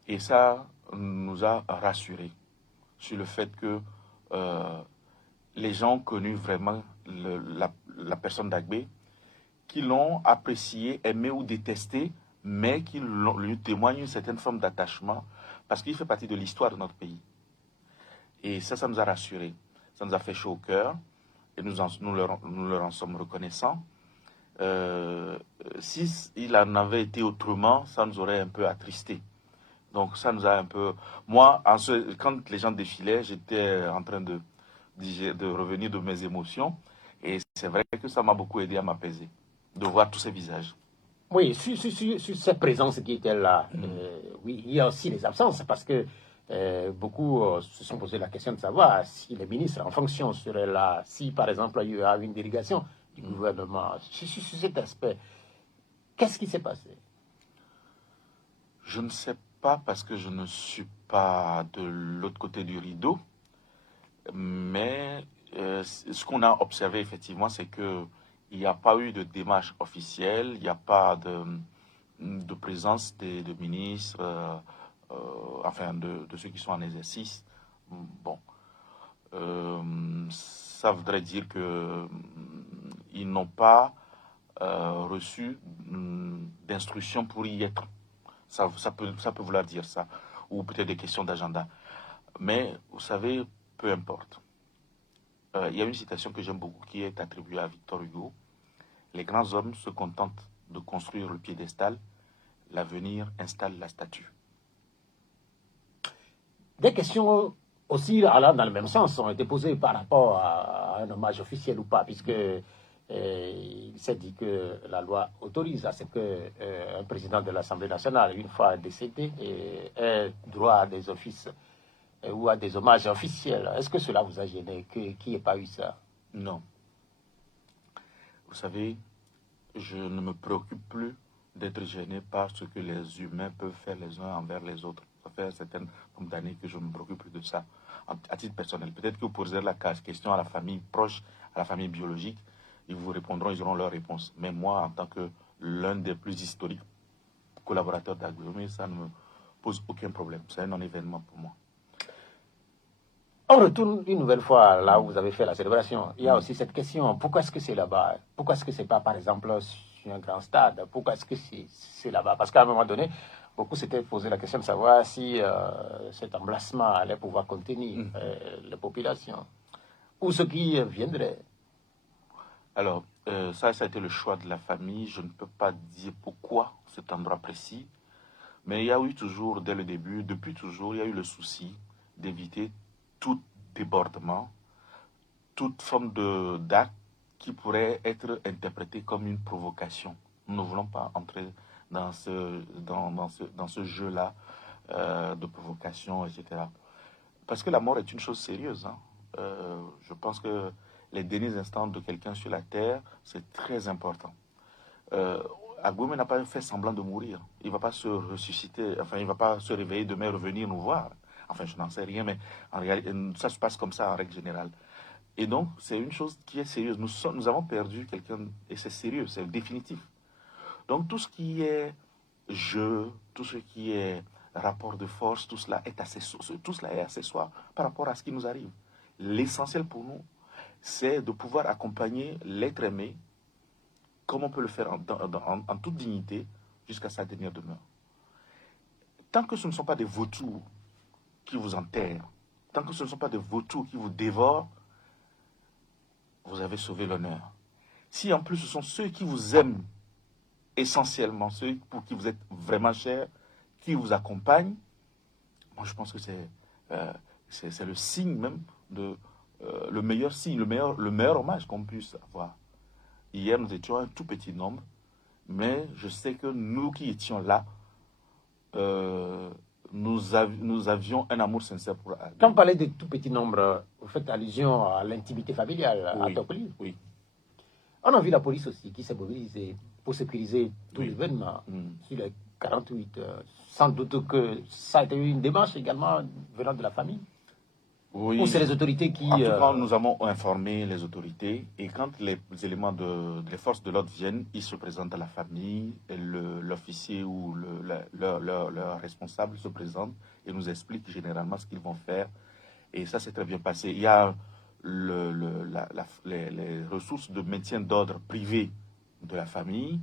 et ça nous a rassurés sur le fait que les gens ont connu vraiment la personne d'Agbé, qui l'ont apprécié, aimé ou détesté, mais qui lui témoignent une certaine forme d'attachement parce qu'il fait partie de l'histoire de notre pays. Et ça nous a rassurés, ça nous a fait chaud au cœur et nous leur en sommes reconnaissants. Si il en avait été autrement, ça nous aurait un peu attristé. Donc ça nous a un peu... Moi, quand les gens défilaient, j'étais en train de revenir de mes émotions. Et c'est vrai que ça m'a beaucoup aidé à m'apaiser, de voir tous ces visages. Oui, sur cette présence qui était là, oui, il y a aussi les absences, parce que beaucoup se sont posé la question de savoir si les ministres en fonction seraient là, si par exemple il y a une délégation du gouvernement. Sur cet aspect, qu'est-ce qui s'est passé? Je ne sais pas parce que je ne suis pas de l'autre côté du rideau, mais ce qu'on a observé effectivement, c'est qu'il n'y a pas eu de démarche officielle, il n'y a pas de présence des ministres, enfin de ceux qui sont en exercice. Bon, ça voudrait dire qu'ils n'ont pas reçu d'instructions pour y être. Ça peut vouloir dire ça, ou peut-être des questions d'agenda. Mais vous savez, peu importe. Il y a une citation que j'aime beaucoup qui est attribuée à Victor Hugo. Les grands hommes se contentent de construire le piédestal, l'avenir installe la statue. Des questions aussi allant dans le même sens ont été posées par rapport à un hommage officiel ou pas, puisque il s'est dit que la loi autorise à ce qu'un président de l'Assemblée nationale, une fois décédé, ait droit à des offices ou à des hommages officiels. Est-ce que cela vous a gêné qu'il n'y ait pas eu ça? Non. Vous savez, je ne me préoccupe plus d'être gêné par ce que les humains peuvent faire les uns envers les autres. Ça fait un certain nombre d'années que je ne me préoccupe plus de ça, à titre personnel. Peut-être que vous poserez la question à la famille proche, à la famille biologique, ils vous répondront, ils auront leur réponse. Mais moi, en tant que l'un des plus historiques collaborateurs d'Agbé, ça ne me pose aucun problème. C'est un non-événement pour moi. On retourne une nouvelle fois là où vous avez fait la célébration. Il y a aussi cette question, pourquoi est-ce que c'est là-bas? Pourquoi est-ce que c'est pas, par exemple, sur un grand stade? Pourquoi est-ce que c'est là-bas? Parce qu'à un moment donné, beaucoup s'étaient posé la question de savoir si cet emplacement allait pouvoir contenir les populations ou ceux qui viendraient. Alors, ça a été le choix de la famille. Je ne peux pas dire pourquoi cet endroit précis. Mais il y a eu toujours, dès le début, depuis toujours, il y a eu le souci d'éviter tout débordement, toute forme d'acte qui pourrait être interprété comme une provocation. Nous ne voulons pas entrer dans ce jeu-là de provocation, etc. Parce que la mort est une chose sérieuse. Je pense que les derniers instants de quelqu'un sur la terre, c'est très important. Agboume n'a pas fait semblant de mourir. Il ne va pas se ressusciter, enfin, il ne va pas se réveiller demain et revenir nous voir. Enfin, je n'en sais rien, mais en réalité, ça se passe comme ça en règle générale. Et donc, c'est une chose qui est sérieuse. Nous avons perdu quelqu'un, et c'est sérieux, c'est définitif. Donc, tout ce qui est jeu, tout ce qui est rapport de force, tout cela est accessoire par rapport à ce qui nous arrive. L'essentiel pour nous, c'est de pouvoir accompagner l'être aimé comme on peut le faire en toute dignité jusqu'à sa dernière demeure. Tant que ce ne sont pas des vautours qui vous enterrent, tant que ce ne sont pas des vautours qui vous dévorent, vous avez sauvé l'honneur. Si en plus ce sont ceux qui vous aiment essentiellement, ceux pour qui vous êtes vraiment cher, qui vous accompagnent, moi je pense que c'est le signe même de le meilleur signe, le meilleur hommage qu'on puisse avoir. Hier, nous étions un tout petit nombre, mais je sais que nous qui étions là, nous avions un amour sincère pour Agboume. Quand vous parlez de tout petit nombre, vous faites allusion à l'intimité familiale à Tokoli. Oui. On a vu la police aussi qui s'est mobilisée pour sécuriser tout Oui. l'événement sur les 48. Sans doute que ça a été une démarche également venant de la famille. Oui. Ou c'est les autorités qui... En tout cas, nous avons informé les autorités et quand les éléments des forces de l'ordre viennent, ils se présentent à la famille, et l'officier ou leur responsable se présente et nous explique généralement ce qu'ils vont faire. Et ça s'est très bien passé. Il y a les ressources de maintien d'ordre privé de la famille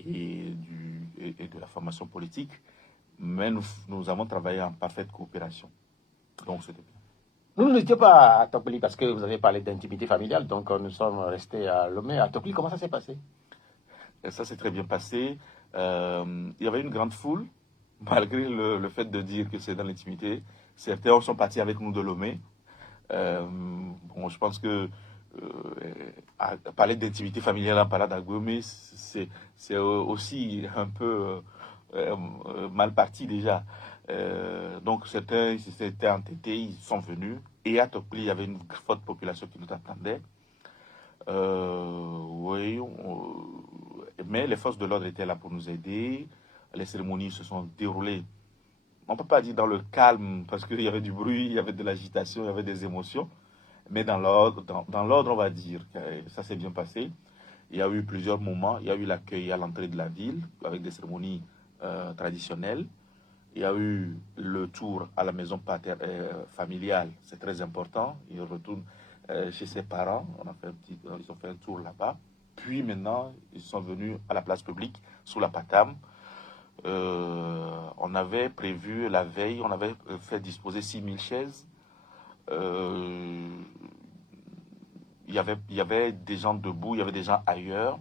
et de la formation politique, mais nous avons travaillé en parfaite coopération. Donc c'était bien. Nous n'étions pas à Tokoli parce que vous avez parlé d'intimité familiale, donc nous sommes restés à Lomé. À Tokoli, comment ça s'est passé? Et ça s'est très bien passé. Il y avait une grande foule, malgré le fait de dire que c'est dans l'intimité. Certains sont partis avec nous de Lomé. Bon, je pense que parler d'intimité familiale en parlant d'Agboume, c'est aussi un peu mal parti déjà. Donc certains s'étaient entêtés, ils sont venus. Et à Tokoli, il y avait une forte population qui nous attendait. Oui, mais les forces de l'ordre étaient là pour nous aider. Les cérémonies se sont déroulées, on ne peut pas dire dans le calme, parce qu'il y avait du bruit, il y avait de l'agitation, il y avait des émotions. Mais dans l'ordre, on va dire que ça s'est bien passé. Il y a eu plusieurs moments. Il y a eu l'accueil à l'entrée de la ville, avec des cérémonies traditionnelles. Il y a eu le tour à la maison familiale, c'est très important. Il retourne chez ses parents, ils ont fait un tour là-bas. Puis maintenant, ils sont venus à la place publique, sous la Patam. On avait prévu la veille, on avait fait disposer 6000 chaises. Il y avait des gens debout, il y avait des gens ailleurs.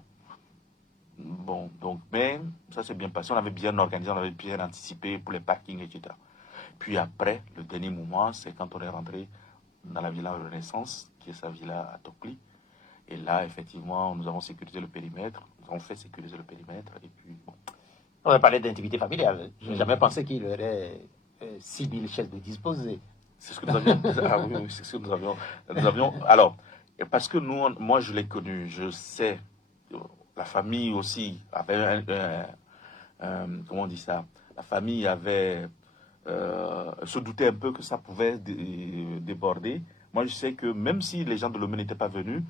Bon, donc, mais ça s'est bien passé, on avait bien organisé, on avait bien anticipé pour les parkings, etc. Puis après, le dernier moment, c'est quand on est rentré dans la villa Renaissance, qui est sa villa à Tokoli. Et là, effectivement, nous avons sécurisé le périmètre, nous avons fait sécuriser le périmètre, et puis bon. On a parlé d'intimité familiale. Je n'ai jamais pensé qu'il y aurait 6000 chaises de disposées. C'est ce que nous avions. Ah oui, c'est ce que nous avions. Alors, parce que moi, je l'ai connu, je sais. La famille aussi avait comment on dit ça? La famille avait se doutait un peu que ça pouvait déborder. Moi, je sais que même si les gens de Lomé n'étaient pas venus,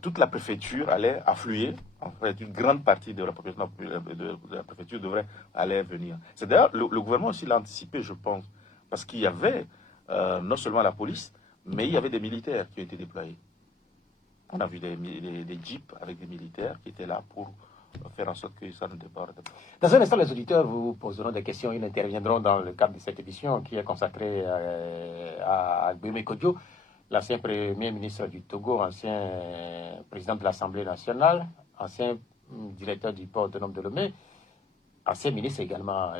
toute la préfecture allait affluer. En fait, une grande partie de la population de la préfecture devrait aller venir. C'est d'ailleurs le gouvernement aussi l'a anticipé, je pense, parce qu'il y avait non seulement la police, mais il y avait des militaires qui ont été déployés. On a vu des jeeps avec des militaires qui étaient là pour faire en sorte que ça ne déborde pas. Dans un instant, les auditeurs vous poseront des questions. Ils interviendront dans le cadre de cette émission qui est consacrée à Agboume Kodjo, l'ancien Premier ministre du Togo, ancien président de l'Assemblée nationale, ancien directeur du port autonome de Lomé, ancien ministre également.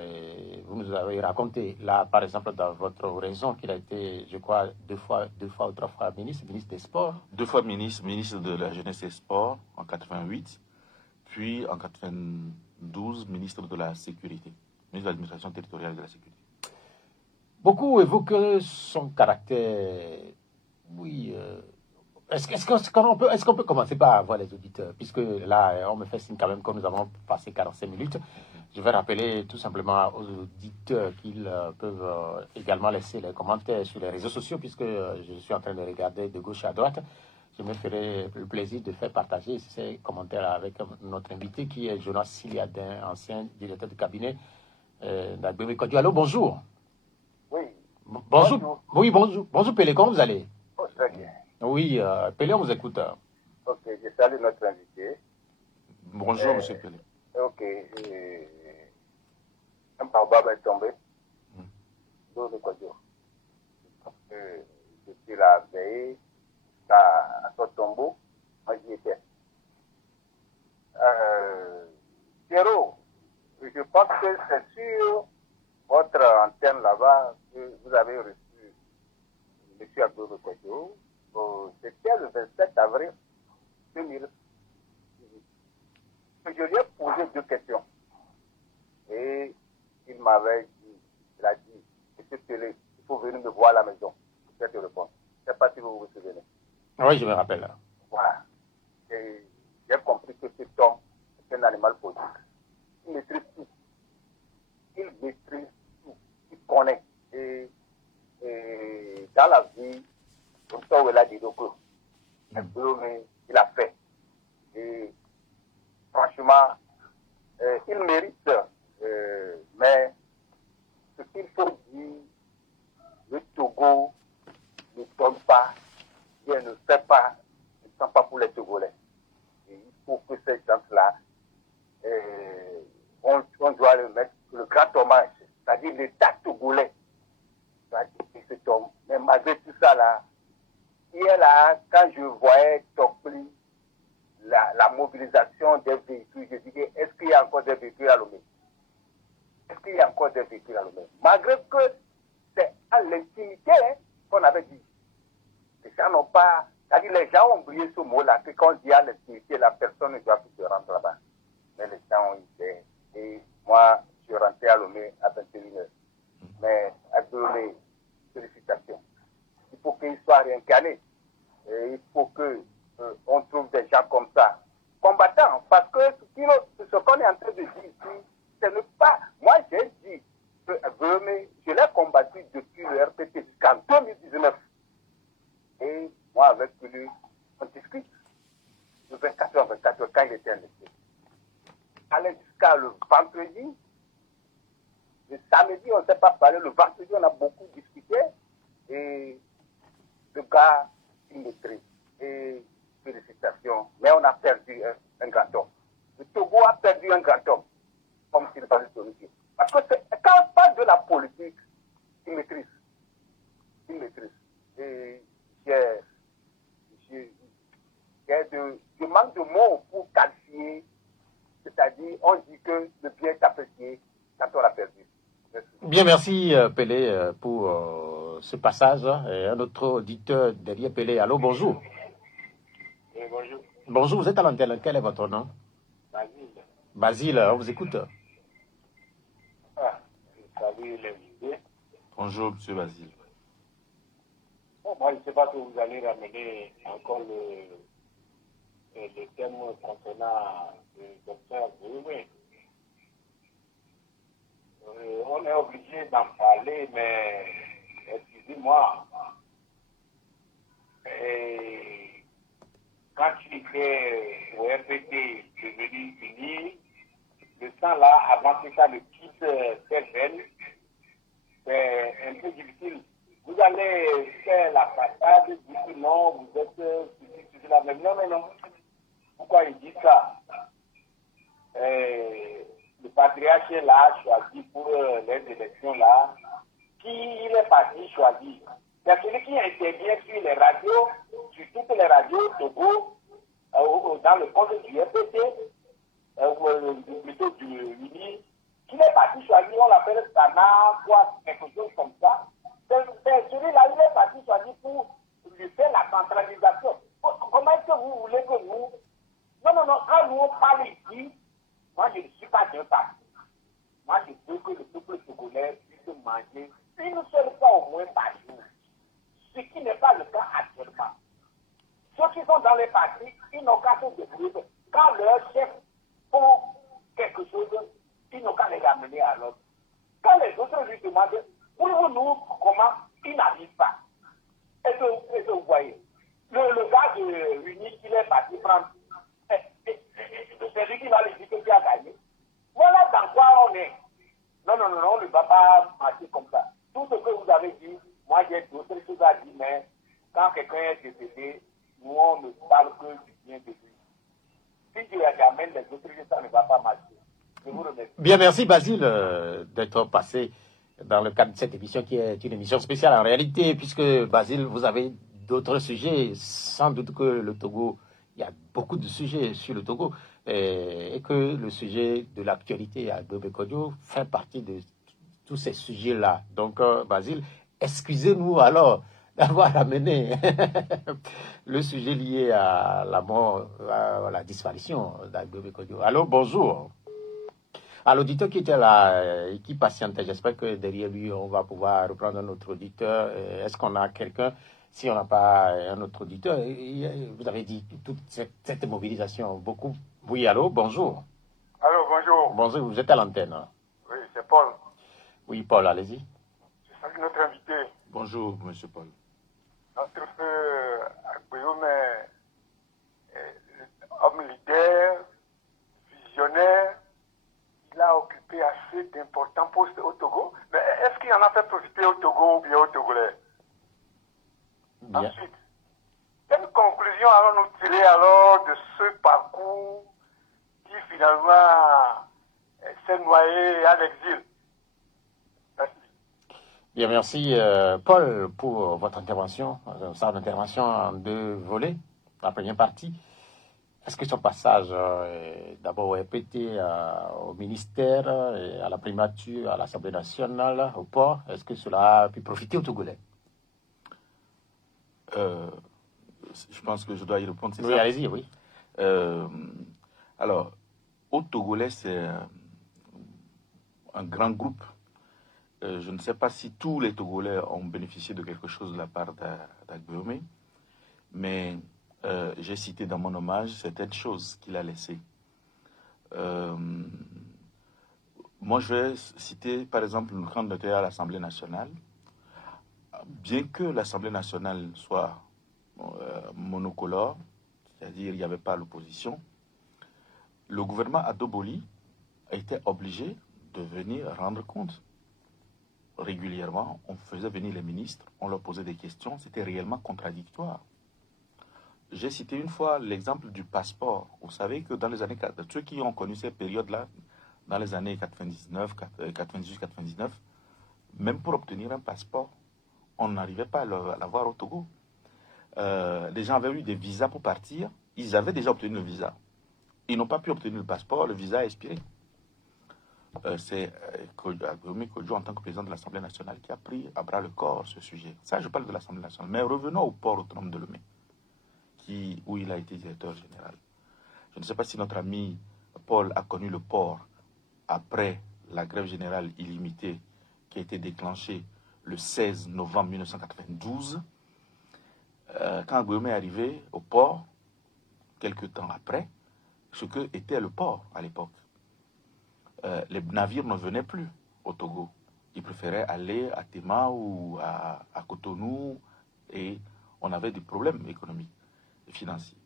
Vous nous avez raconté, là, par exemple, dans votre raison, qu'il a été, je crois, deux fois ou trois fois ministre des Sports. 2 fois ministre de la Jeunesse et des Sports en 88, puis en 92, ministre de la Sécurité, ministre de l'Administration territoriale et de la Sécurité. Beaucoup évoquent son caractère, oui, Est-ce qu'on peut commencer par voir les auditeurs, puisque là, on me fait signe quand même que nous avons passé 45 minutes. Je vais rappeler tout simplement aux auditeurs qu'ils peuvent également laisser les commentaires sur les réseaux sociaux, puisque je suis en train de regarder de gauche à droite. Je me ferai le plaisir de faire partager ces commentaires avec notre invité qui est Jonas Siliadin, ancien directeur de cabinet d'Agbemi Kodjo. Allô, bonjour. Oui. Bonjour. Oui, bonjour. Bonjour Pélé, comment vous allez? Oh, très bien. Oui, Pélé, on vous écoute. Ok, je salue notre invité. Bonjour, monsieur Pelé. Ok. Un baobab est tombé. D'eau de Kodjo. Parce que je suis là veillé à son tombeau. Moi, j'y étais. Pierrot, je pense que c'est sur votre antenne là-bas que vous avez reçu M. Agbemi Kodjo. C'était le 27 avril 2018. Je lui ai posé 2 questions. Et il m'avait dit, il a dit, M. Pelé, il faut venir me voir à la maison. Je vais te répondre. Je ne sais pas si vous vous souvenez. Oui, je me rappelle. Voilà. Et j'ai compris que cet homme est un animal politique. Il maîtrise tout. Il maîtrise tout. Il connaît. Et dans la vie, comme ça, il a dit donc, il a fait. Et franchement, il mérite, mais ce qu'il faut dire, le Togo ne donne pas, il ne fait pas, ne sent pas pour les Togolais. Et il faut que ces gens-là, on doit le mettre le grand hommage, c'est-à-dire l'État togolais. C'est-à-dire cet homme. Mais malgré tout ça, là, hier, là, quand je voyais Tokli, la mobilisation des véhicules, je disais, est-ce qu'il y a encore des véhicules à Lomé? Est-ce qu'il y a encore des véhicules à Lomé? Malgré que c'est à l'intimité qu'on avait dit. Les gens n'ont pas... C'est-à-dire les gens ont oublié ce mot-là, que quand on dit à l'intimité, la personne ne doit plus se rendre là-bas. Mais les gens ont été. Et moi, je suis rentré à Lomé à 21h. Mais à Lomé, félicitations. Il faut qu'il soit réincarné. Et il faut que on trouve des gens comme ça, combattants, parce que ce qu'on est en train de dire ici, ce n'est pas... Moi, j'ai dit que je l'ai combattu depuis le RPT jusqu'en 2019. Et moi, avec lui, on discute le 24h quand il était investi. Allez jusqu'à le vendredi. Le samedi, on ne s'est pas parlé. Le vendredi, on a beaucoup discuté. Et le gars, il maîtrise. Et félicitations. Mais on a perdu un grand homme. Le Togo a perdu un grand homme. Comme s'il fallait solution. Parce que quand on parle de la politique, il maîtrise. Il maîtrise. Et je manque de mots pour qualifier. C'est-à-dire, on dit que le bien est apprécié quand on l'a perdu. Merci. Bien, merci Pelé pour ce passage. Et un autre auditeur derrière Pelé. Allô, bonjour. Oui, bonjour. Bonjour, vous êtes à l'antenne. Quel est votre nom? Basile. Basile, on vous écoute. Salut l'invité. Bonjour, monsieur Basile. Bon, moi, je ne sais pas si vous allez ramener encore le thème concernant le docteur Boué. On est obligé d'en parler, mais excusez-moi. Quand tu étais au RPT devenu uni, le temps-là, avant que ça ne quitte certaines, c'est un peu difficile. Vous allez faire la façade, dire que non, vous êtes la même. Non, mais non. Pourquoi il dit ça? Le patriarche est là, choisi pour les élections là. Qui il est parti choisir? C'est celui qui intervient sur les radios, sur toutes les radios Togo, dans le compte du RPT, plutôt du UNI. Qui est parti choisir, on l'appelle Sana, quoi, quelque chose comme ça. C'est celui-là, il est parti choisir pour lui faire la centralisation. Comment est-ce que vous voulez que nous... Non, quand nous on parle ici, moi je ne suis pas d'un parti. Moi je veux que le peuple togolais puisse manger une seule fois au moins par jour. Ce qui n'est pas le cas actuellement. Ceux qui sont dans les partis, ils n'ont qu'à se débrouiller. Quand leurs chefs font quelque chose, ils n'ont qu'à les ramener à l'ordre. Quand les autres lui demandent, pouvez-vous comment, ils n'arrivent pas. Et que vous voyez, le gars de Uni, il est parti prendre. C'est lui qui va lui dire que tu as gagné. Voilà dans quoi on est. Non, on ne va pas marcher comme ça. Tout ce que vous avez dit, moi j'ai d'autres choses à dire, mais quand quelqu'un est décédé, nous on ne parle que du bien de lui. Si Dieu amène les autres choses, ça ne va pas marcher. Je vous remercie. Bien, merci Basile d'être passé dans le cadre de cette émission qui est une émission spéciale en réalité, puisque Basile, vous avez d'autres sujets. Sans doute que le Togo, il y a beaucoup de sujets sur le Togo, et que le sujet de l'actualité à Gbebe Kodjo fait partie de tous ces sujets-là. Donc, Basile, excusez-nous alors d'avoir amené le sujet lié à la mort, à la disparition d'Gbebe Kodjo. Alors, bonjour. À l'auditeur qui était là et qui patientait, j'espère que derrière lui, on va pouvoir reprendre notre auditeur. Est-ce qu'on a quelqu'un? Si on n'a pas un autre auditeur, vous avez dit toute cette mobilisation, beaucoup. Oui, allô, bonjour. Allô, bonjour. Bonjour, vous êtes à l'antenne. Oui, c'est Paul. Oui, Paul, allez-y. Je salue notre invité, Bonjour, monsieur Paul. notre feu Agbéome, homme leader, visionnaire. Il a occupé assez d'importants postes au Togo. Mais est-ce qu'il en a fait profiter au Togo ou bien au Togolais? Bien. Ensuite, quelle conclusion allons-nous tirer alors de ce parcours qui finalement s'est noyé à l'exil? Merci. Bien, merci Paul pour votre intervention. Sa intervention en deux volets. La première partie. Est-ce que son passage d'abord répété au ministère, à la primature, à l'Assemblée nationale, au port, est-ce que cela a pu profiter aux Togolais? Je pense que je dois y répondre, c'est Oui, ça? allez-y, oui. Alors, au Togolais, c'est un grand groupe. Je ne sais pas si tous les Togolais ont bénéficié de quelque chose de la part d'Agbéome, mais j'ai cité dans mon hommage certaines choses qu'il a laissées. Moi, je vais citer, par exemple, une candidature à l'Assemblée nationale. Bien que l'Assemblée nationale soit monocolore, c'est-à-dire il n'y avait pas l'opposition, le gouvernement Adoboli a été obligé de venir rendre compte. Régulièrement, on faisait venir les ministres, on leur posait des questions, c'était réellement contradictoire. J'ai cité une fois l'exemple du passeport. Vous savez que dans les années, ceux qui ont connu ces périodes-là, dans les années 98-99, même pour obtenir un passeport, on n'arrivait pas à l'avoir au Togo. Les gens avaient eu des visas pour partir, ils avaient déjà obtenu le visa. Ils n'ont pas pu obtenir le passeport, le visa a expiré. C'est Agbéome Kodjo, en tant que président de l'Assemblée nationale, qui a pris à bras le corps ce sujet. Ça, je parle de l'Assemblée nationale. Mais revenons au port autonome de Lomé, où il a été directeur général. Je ne sais pas si notre ami Paul a connu le port après la grève générale illimitée qui a été déclenchée le 16 novembre 1992. Quand Agbéome est arrivé au port, quelques temps après, ce que était le port à l'époque. Les navires ne venaient plus au Togo. Ils préféraient aller à Tema ou à Cotonou, et on avait des problèmes économiques et financiers.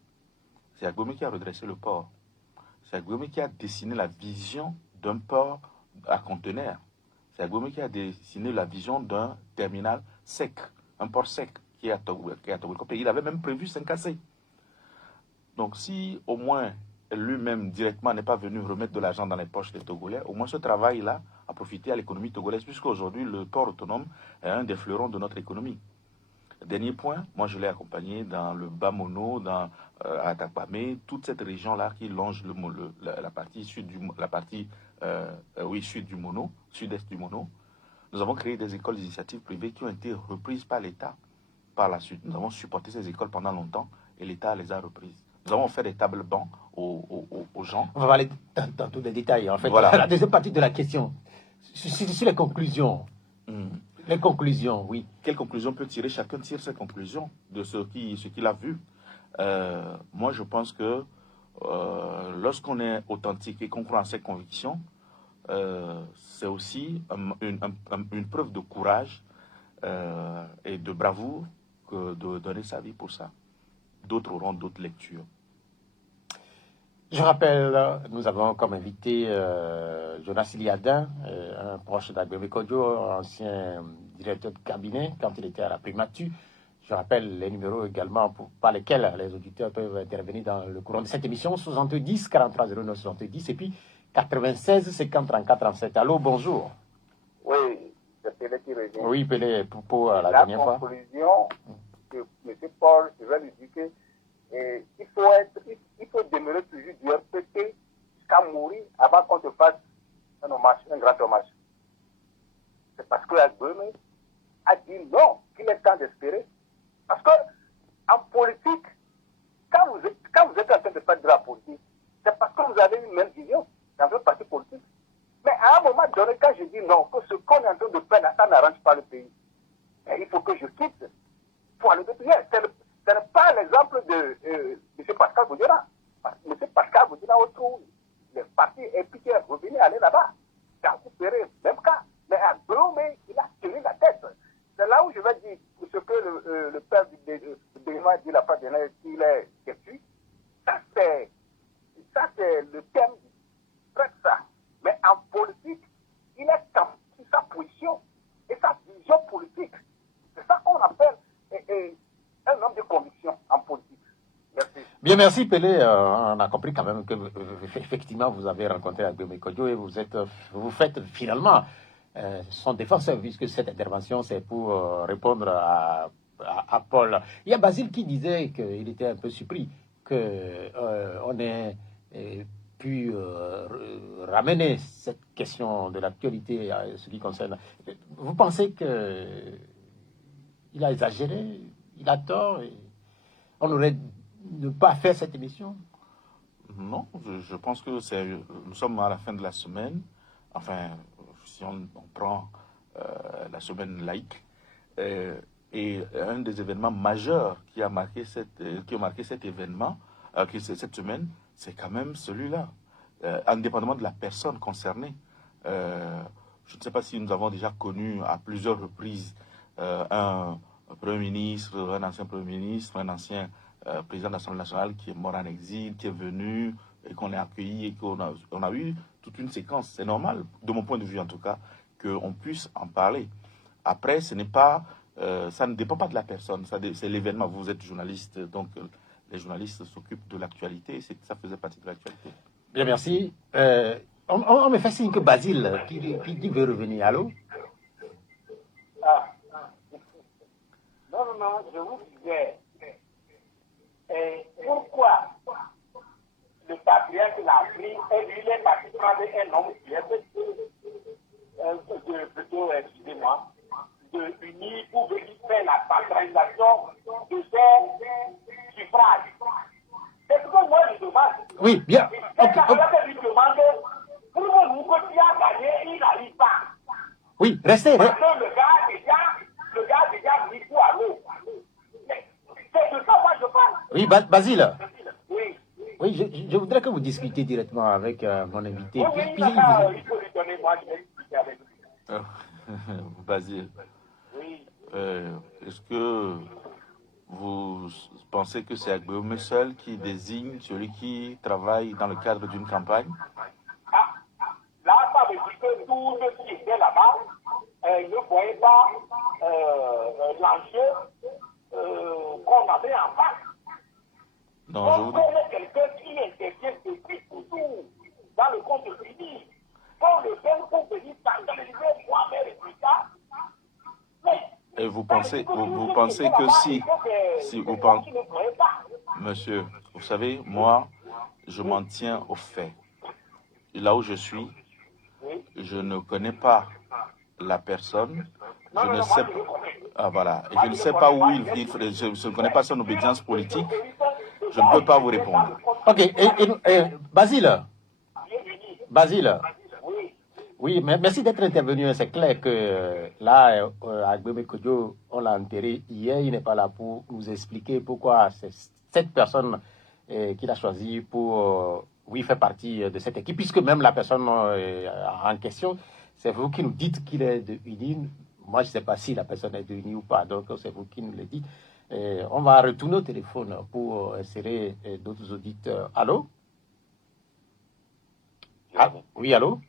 C'est Agbéome qui a redressé le port. C'est Agbéome qui a dessiné la vision d'un port à conteneurs. C'est Agbéome qui a dessiné la vision d'un terminal sec, un port sec qui est à Togo. Il avait même prévu 5 AC. Donc si au moins lui-même directement n'est pas venu remettre de l'argent dans les poches des Togolais, au moins ce travail-là a profité à l'économie togolaise, puisqu'aujourd'hui le port autonome est un des fleurons de notre économie. Dernier point, moi je l'ai accompagné dans le Bas-Mono, dans Atakpamé, toute cette région-là qui longe la partie sud du Mono, sud-est du Mono. Nous avons créé des écoles d'initiative privées qui ont été reprises par l'État par la suite. Nous avons supporté ces écoles pendant longtemps et l'État les a reprises. Nous avons fait des tables bancs aux gens. On va parler dans tous les détails. En fait, voilà. La deuxième partie de la question, sur les conclusions. Les conclusions, oui. Quelles conclusions peut tirer? Chacun tire ses conclusions de ce qu'il a vu. Moi, je pense que lorsqu'on est authentique et qu'on croit en ses convictions, c'est aussi une preuve de courage et de bravoure que de donner sa vie pour ça. D'autres auront d'autres lectures. Je rappelle, nous avons comme invité Jonas Iliadin, un proche d'Agbemé Kodjo, ancien directeur de cabinet quand il était à la primature. Je rappelle les numéros également par lesquels les auditeurs peuvent intervenir dans le courant de cette émission, 70 43 09 70 et puis 96 50 34 37. Allô, bonjour. Oui, c'est Pelé qui revient. Oui, Pelé, pour la dernière fois. La conclusion de M. Paul, je vais lui dire que il faut demeurer toujours du RPT jusqu'à mourir avant qu'on te fasse un hommage, un grand hommage. C'est parce que Agbemé a dit non, qu'il est temps d'espérer. Parce que en politique, quand vous êtes en train de faire de la politique, c'est parce que vous avez une même vision dans un parti politique. Mais à un moment donné, quand je dis non, que ce qu'on est en train de faire là, ça n'arrange pas le pays, et il faut que je quitte pour aller de prière. Ce n'est pas l'exemple de M. Pascal Boudjera. M. Pascal Boudjera, autour, le parti est revenu aller là-bas. C'est un coup ferré, même cas. Mais à Blomé, il a tenu la tête. C'est là où je vais dire ce que le père du Bénin a dit la fois dernière, qu'il est déçu. Ça, c'est le thème de ça. Mais en politique, il est sur sa position et sa vision politique. C'est ça qu'on appelle un homme de conviction en politique. Merci. Bien, merci Pelé. On a compris quand même que effectivement vous avez rencontré Agbemé Kodjo et vous faites finalement son défenseur, puisque cette intervention c'est pour répondre à Paul. Il y a Basile qui disait qu'il était un peu surpris qu'on ait pu ramener cette question de l'actualité à ce qui concerne. Vous pensez qu'il a exagéré, il a tort, et on aurait ne pas faire cette émission? Non, je pense que nous sommes à la fin de la semaine. Enfin, si on prend la semaine laïque, et un des événements majeurs qui a marqué cet événement, cette semaine, c'est quand même celui-là, indépendamment de la personne concernée. Je ne sais pas si nous avons déjà connu à plusieurs reprises un Premier ministre, un ancien Premier ministre, un ancien président de l'Assemblée nationale qui est mort en exil, qui est venu et qu'on a accueilli et qu'on a eu toute une séquence. C'est normal, de mon point de vue en tout cas, qu'on puisse en parler. Après, ça ne dépend pas de la personne, c'est l'événement. Vous êtes journaliste, donc les journalistes s'occupent de l'actualité, ça faisait partie de l'actualité. Bien, merci. On me fait signe que Basile, qui veut revenir. Allô? Non, je vous disais, pourquoi le patriarche l'a pris et lui, il est parti prendre un homme qui est plutôt, excusez-moi, de unir pour venir faire la centralisation de ces suffrages. C'est ce que moi je demande. Oui, bien. C'est que lui demande, pour nous, que tu as gagné, il n'arrive pas. Oui, restez. Parce que le gars déjà mis tout à l'eau. C'est de ça moi je parle. Oui, Basile. Oui. Oui, je voudrais que vous discutiez directement avec mon invité. Oui, il faut lui donner, moi je vais discuter avec lui. Basile. Oui. Est-ce que vous pensez que c'est Agbemé seul qui désigne celui qui travaille dans le cadre d'une campagne? Là, ça veut dire que tous ceux qui étaient là-bas ne voyaient pas l'enjeu qu'on avait en face. Non, Donc, on est quelqu'un qui intervient depuis toujours dans le compte fini. On le fait pour venir centraliser moi-même et plus tard. Et vous pensez que si vous pensez, monsieur, vous savez, moi, je m'en tiens aux faits. Là où je suis, je ne connais pas la personne. Je ne sais pas. Ah voilà. Et je ne sais pas où il vit. Je ne connais pas son obédience politique. Je ne peux pas vous répondre. Ok. Et Basile. Oui, merci d'être intervenu. C'est clair que là, Agbemé Kodjo, on l'a enterré hier. Il n'est pas là pour nous expliquer pourquoi cette personne qu'il a choisie pour, oui, faire partie de cette équipe, puisque même la personne en question, c'est vous qui nous dites qu'il est de UNI. Moi, je ne sais pas si la personne est de UNI ou pas, donc c'est vous qui nous le dites. On va retourner au téléphone pour insérer d'autres auditeurs. Allô? Ah, oui, allô?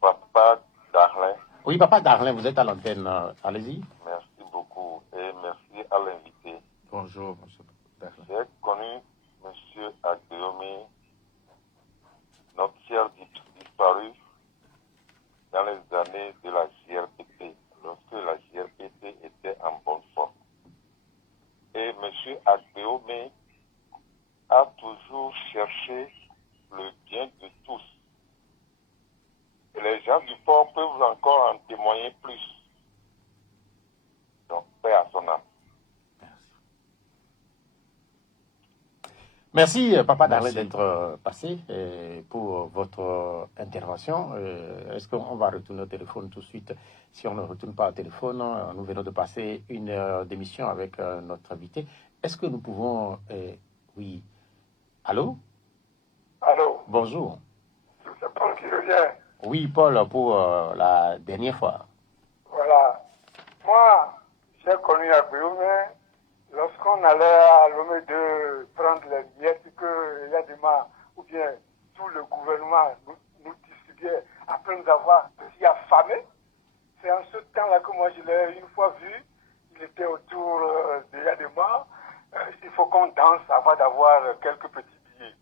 Papa Darlin. Oui, papa Darlin, vous êtes à l'antenne. Allez-y. Merci beaucoup et merci à l'invité. Bonjour, monsieur Darlin. J'ai connu M. Aguiome, notre cher disparu, dans les années de la JRPT, lorsque la JRPT était en bonne forme. Et M. Aguiome a toujours cherché le bien de tous. Et les gens du port peuvent encore en témoigner plus. Donc, paix à son âme. Merci, papa Darlin, Merci. d'être passé pour votre intervention. Est-ce qu'on va retourner au téléphone tout de suite? Si on ne retourne pas au téléphone, nous venons de passer une heure d'émission avec notre invité. Est-ce que nous pouvons... oui. Allô? Allô, Bonjour. c'est Paul qui revient. Oui, Paul, pour la dernière fois. Voilà. Moi, j'ai connu Aguiome lorsqu'on allait à Lomé de prendre les miettes que Yadima ou bien tout le gouvernement nous distribuait après nous avoir aussi affamés. C'est en ce temps-là que moi je l'ai une fois vu. Il était autour de Yadima. Il faut qu'on danse avant d'avoir quelques petits billets.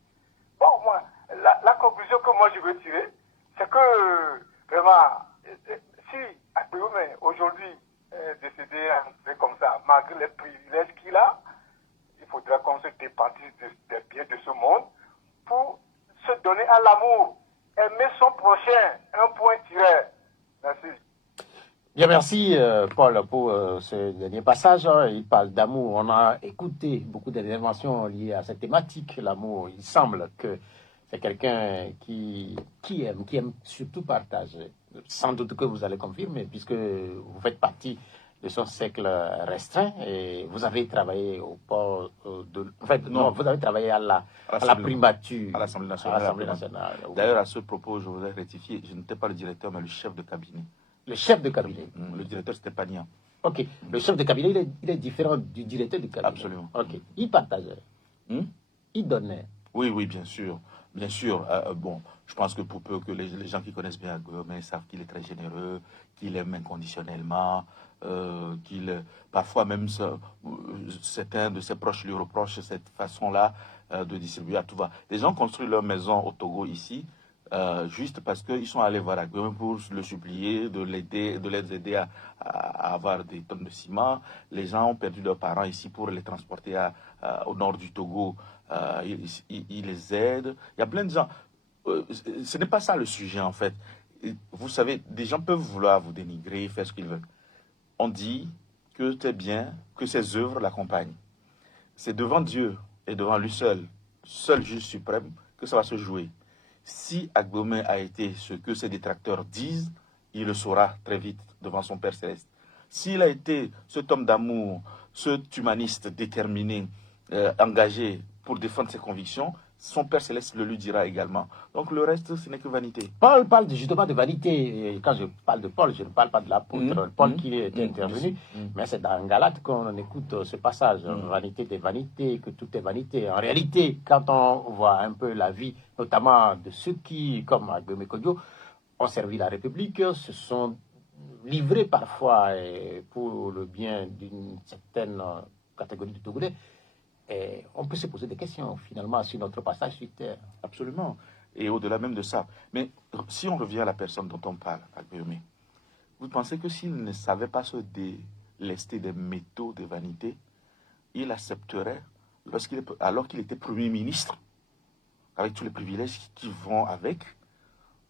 Bon, moi, la conclusion que moi je veux tirer, c'est que vraiment, si Aguiome aujourd'hui est décédé comme ça, malgré les privilèges qu'il a, il faudra qu'on se départisse des biens de ce monde pour se donner à l'amour, aimer son prochain, un point tiré. Merci. Bien, merci Paul pour ce dernier passage. Il parle d'amour. On a écouté beaucoup d'interventions liées à cette thématique, l'amour. Il semble que c'est quelqu'un qui aime surtout partager. Sans doute que vous allez confirmer, puisque vous faites partie de son cercle restreint et vous avez travaillé au port de... En fait, non, vous avez travaillé à la primature. À l'Assemblée nationale. À l'Assemblée nationale, oui. D'ailleurs, à ce propos, je voudrais rectifier, je n'étais pas le directeur, mais le chef de cabinet. Le chef de cabinet. Le directeur, c'était Pania. Ok. Le chef de cabinet, il est différent du directeur de cabinet. Absolument. Ok. Il partageait. Il donnait. Oui, oui, bien sûr. Bien sûr. Bon, je pense que pour peu que les gens qui connaissent bien Aguiome savent qu'il est très généreux, qu'il aime inconditionnellement, qu'il parfois même certains de ses proches lui reprochent cette façon-là de distribuer à tout va. Les gens construisent leur maison au Togo ici. Juste parce qu'ils sont allés voir Aguiome pour le supplier, de les aider à avoir des tonnes de ciment. Les gens ont perdu leurs parents ici pour les transporter au nord du Togo. Ils les aident. Il y a plein de gens. Ce n'est pas ça le sujet en fait. Vous savez, des gens peuvent vouloir vous dénigrer, faire ce qu'ils veulent. On dit que c'est bien, que ses œuvres l'accompagnent. C'est devant Dieu et devant lui seul juge suprême, que ça va se jouer. Si Aguiome a été ce que ses détracteurs disent, il le saura très vite devant son Père Céleste. S'il a été cet homme d'amour, cet humaniste déterminé, engagé pour défendre ses convictions, son Père Céleste le lui dira également. Donc le reste, ce n'est que vanité. Paul parle justement de vanité. Et quand je parle de Paul, je ne parle pas de l'apôtre Paul qui est intervenu, mais c'est dans Galate qu'on écoute ce passage. Vanité des vanités, que tout est vanité. En réalité, quand on voit un peu la vie, notamment de ceux qui, comme Aguiome Kodjo, ont servi la République, se sont livrés parfois pour le bien d'une certaine catégorie de Togolais. Et on peut se poser des questions finalement sur notre passage sur Terre. Absolument. Et au-delà même de ça. Mais si on revient à la personne dont on parle, Aguiome, vous pensez que s'il ne savait pas se délester des métaux de vanité, il accepterait, alors qu'il était Premier ministre, avec tous les privilèges qui vont avec,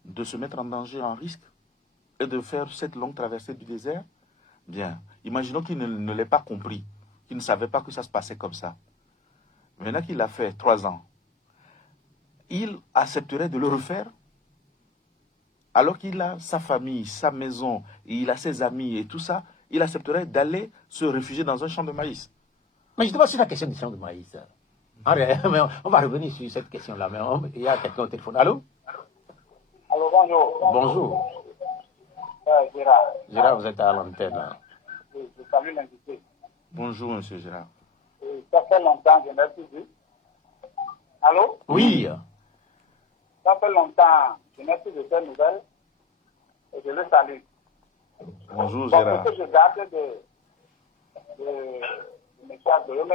de se mettre en danger, en risque, et de faire cette longue traversée du désert? Bien. Imaginons qu'il ne l'ait pas compris, qu'il ne savait pas que ça se passait comme ça. Maintenant qu'il a fait 3 ans, il accepterait de le refaire alors qu'il a sa famille, sa maison, et il a ses amis et tout ça, il accepterait d'aller se réfugier dans un champ de maïs. Mais justement, sur la question du champ de maïs, mais on va revenir sur cette question-là, mais il y a quelqu'un au téléphone. Allô? Allô, bonjour. Bonjour. Gérard. Gérard, vous êtes à l'antenne. Là. Je salue l'invité. Bonjour, monsieur Gérard. Ça fait longtemps que je n'ai plus vu. Allô? Oui. Ça fait longtemps que je n'ai plus de ces nouvelles. Et je le salue. Bonjour, Bon, Gérard. ce que je garde de M. Aguilome,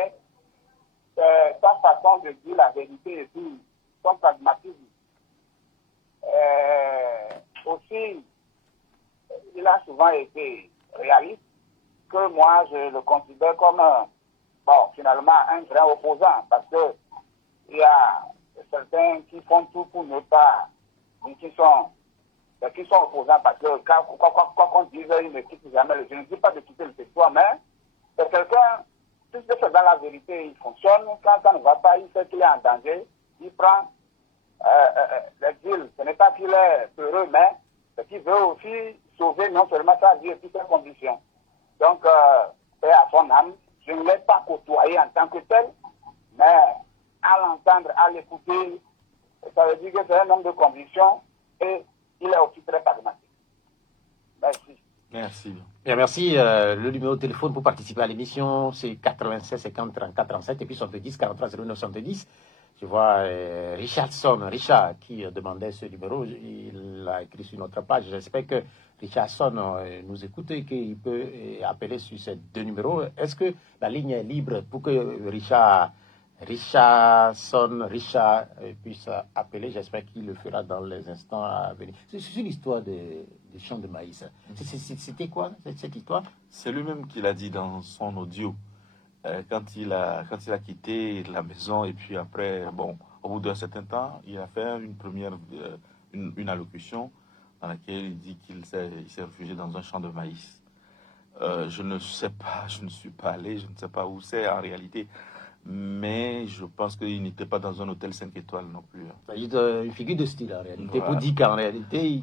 c'est sa façon de dire la vérité et puis son pragmatisme. Aussi, il a souvent été réaliste, que moi je le considère comme finalement un grand opposant, parce que il y a certains qui font tout pour ne pas, qui sont opposants, parce que quoi qu'on dise, ils ne quittent jamais. Je ne dis pas de quitter le territoire, mais c'est quelqu'un, puisque c'est dans la vérité, il fonctionne. Quand ça ne va pas, il sait qu'il est en danger, il prend l'exil. Ce n'est pas qu'il est heureux, mais c'est qu'il veut aussi sauver non seulement sa vie et toutes ses conditions. Donc, paix à son âme. Je ne l'ai pas côtoyé en tant que tel, mais à l'entendre, à l'écouter, ça veut dire que c'est un homme de conviction et il est aussi très pragmatique. Merci. Merci. Bien, merci. Le numéro de téléphone pour participer à l'émission, c'est 96 50 34 37 et puis 70 43 09 70. Je vois Richard qui demandait ce numéro. Il l'a écrit sur notre page. J'espère que Richardson nous écoute et qu'il peut appeler sur ces deux numéros. Est-ce que la ligne est libre pour que Richard puisse appeler? J'espère qu'il le fera dans les instants à venir. C'est l'histoire des champs de maïs. C'était quoi cette histoire? C'est lui-même qui l'a dit dans son audio. Quand il a quitté la maison et puis après, au bout d'un certain temps, il a fait une allocution dans laquelle il dit qu'il s'est réfugié dans un champ de maïs. Je ne sais pas, je ne suis pas allé, je ne sais pas où c'est en réalité, mais je pense qu'il n'était pas dans un hôtel 5 étoiles non plus. C'est une figure de style en réalité, voilà. Pour dire qu'en réalité,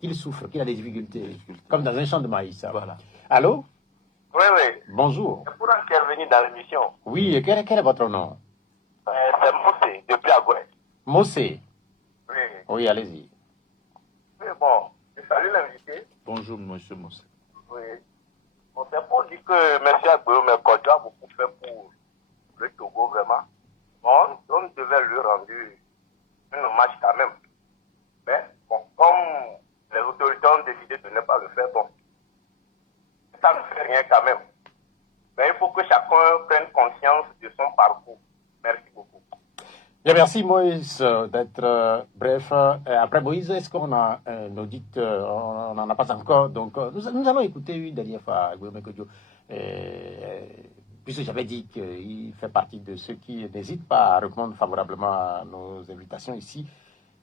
qu'il souffre, qu'il a des difficultés, comme dans un champ de maïs. Voilà. Allô? Oui, oui. Bonjour. C'est pour intervenir dans l'émission. Oui, quel est votre nom? C'est Mossé, depuis Agoué. Mossé? Oui. Oui, allez-y. Oui, bon, je salue l'invité. Bonjour, monsieur Mossé. Oui. Bon, c'est pour dire que M. Agbero Mekodjo a beaucoup fait pour le Togo, vraiment. Bon, on devait lui rendre un hommage quand même. Mais, bon, comme les autorités ont décidé de ne pas le faire, bon, ça ne fait rien quand même. Mais il faut que chacun prenne conscience de son parcours. Merci beaucoup. Bien, merci Moïse d'être bref. Après Moïse, est-ce qu'on a un audit? On n'en a pas encore. Donc, nous allons écouter une dernière fois Agbero Mekodjo. Puisque j'avais dit qu'il fait partie de ceux qui n'hésitent pas à répondre favorablement à nos invitations ici.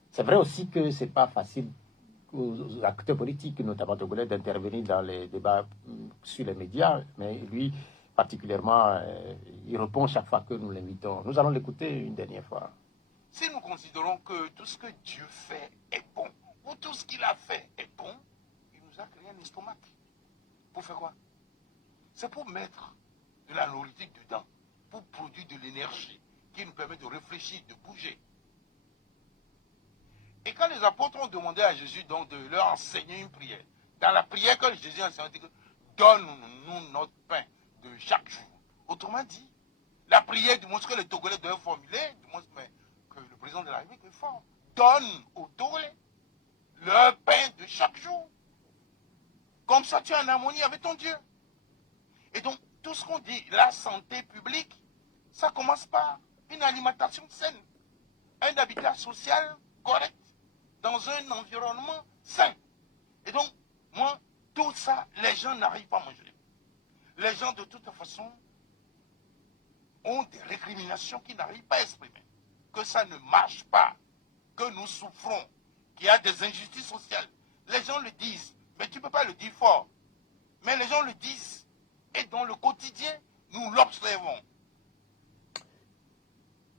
C'est vrai aussi que ce n'est pas facile aux acteurs politiques, notamment togolais, d'intervenir dans les débats sur les médias, mais lui, particulièrement, il répond chaque fois que nous l'invitons. Nous allons l'écouter une dernière fois. Si nous considérons que tout ce que Dieu fait est bon, ou tout ce qu'il a fait est bon, il nous a créé un estomac. Pour faire quoi? C'est pour mettre de la nourriture dedans, pour produire de l'énergie qui nous permet de réfléchir, de bouger. Et quand les apôtres ont demandé à Jésus donc de leur enseigner une prière, dans la prière que Jésus a enseignée, donne-nous notre pain de chaque jour. Autrement dit, la prière du moins que les Togolais doivent formuler, du moins que le président de la République le forme, donne aux Togolais leur pain de chaque jour. Comme ça, tu es en harmonie avec ton Dieu. Et donc, tout ce qu'on dit, la santé publique, ça commence par une alimentation saine, un habitat social correct, dans un environnement sain. Et donc, moi, tout ça, les gens n'arrivent pas à manger. Les gens, de toute façon, ont des récriminations qui n'arrivent pas à exprimer. Que ça ne marche pas, que nous souffrons, qu'il y a des injustices sociales. Les gens le disent, mais tu ne peux pas le dire fort. Mais les gens le disent. Et dans le quotidien, nous l'observons.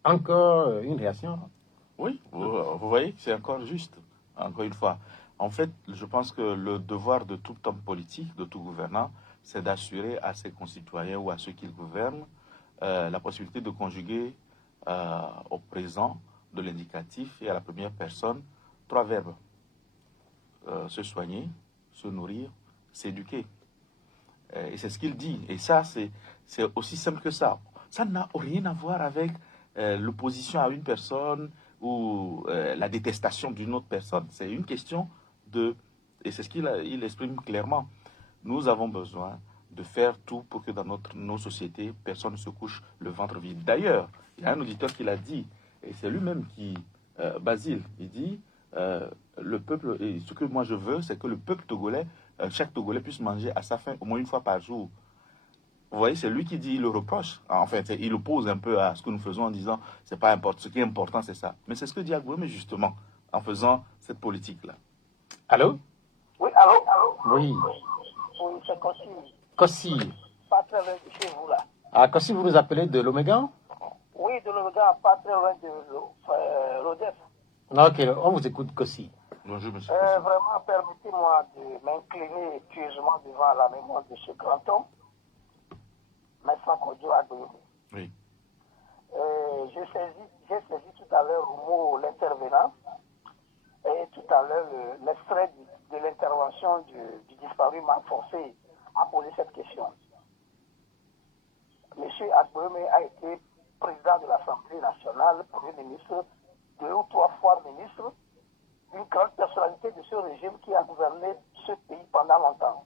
Encore une réaction? Oui, vous voyez, c'est encore juste, encore une fois. En fait, je pense que le devoir de tout homme politique, de tout gouvernant, c'est d'assurer à ses concitoyens ou à ceux qu'il gouverne la possibilité de conjuguer au présent de l'indicatif et à la première personne 3 verbes. Se soigner, se nourrir, s'éduquer. Et c'est ce qu'il dit. Et ça, c'est aussi simple que ça. Ça n'a rien à voir avec l'opposition à une personne ou la détestation d'une autre personne. C'est une question de... Et c'est ce qu'il exprime clairement. Nous avons besoin de faire tout pour que dans nos sociétés, personne ne se couche le ventre vide. D'ailleurs, il y a un auditeur qui l'a dit, et c'est lui-même qui... Basile, il dit... le peuple, et ce que moi je veux, c'est que le peuple togolais, chaque Togolais puisse manger à sa faim au moins une fois par jour. Vous voyez, c'est lui qui dit, il le reproche. En fait, il oppose un peu à ce que nous faisons en disant, c'est pas important, ce qui est important, c'est ça. Mais c'est ce que dit Agboué, mais justement, en faisant cette politique-là. Allô? Oui, allô? Oui. Oui, c'est Kossi. Kossi. Pas très loin de chez vous, là. Ah, Kossi, vous nous appelez de l'Oméga? Oui, de l'Oméga, pas très loin de l'Odef. Ok, on vous écoute, Kossi. Bonjour, monsieur. Vraiment, permettez-moi de m'incliner pieusement devant la mémoire de ce grand homme, Maître Kodjo Agboué. Oui. J'ai saisi tout à l'heure au mot l'intervenant et tout à l'heure l'extrait de l'intervention du disparu Marc Forcé a posé cette question. Monsieur Agboué a été président de l'Assemblée nationale, Premier ministre, 2 ou 3 fois ministre, une grande personnalité de ce régime qui a gouverné ce pays pendant longtemps.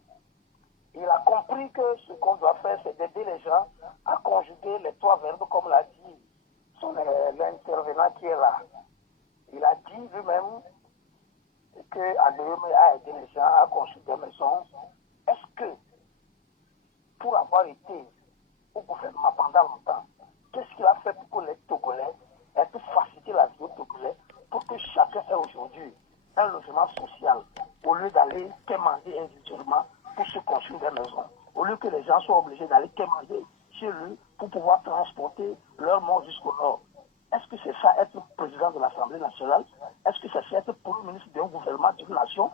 Il a compris que ce qu'on doit faire, c'est d'aider les gens à conjuguer les 3 verbes, comme l'a dit l'intervenant qui est là. Il a dit lui-même que Agboué a aidé les gens à construire des maisons. Est-ce que, pour avoir été au gouvernement pendant longtemps, qu'est-ce qu'il a fait pour que les Togolais aient pu faciliter la vie aux Togolais pour que chacun ait aujourd'hui un logement social, au lieu d'aller quémander individuellement pour se construire des maisons, au lieu que les gens soient obligés d'aller quémander chez eux pour pouvoir transporter leur monde jusqu'au nord. Est-ce que c'est ça être président de l'Assemblée nationale? Est-ce que c'est ça être premier ministre d'un gouvernement d'une nation?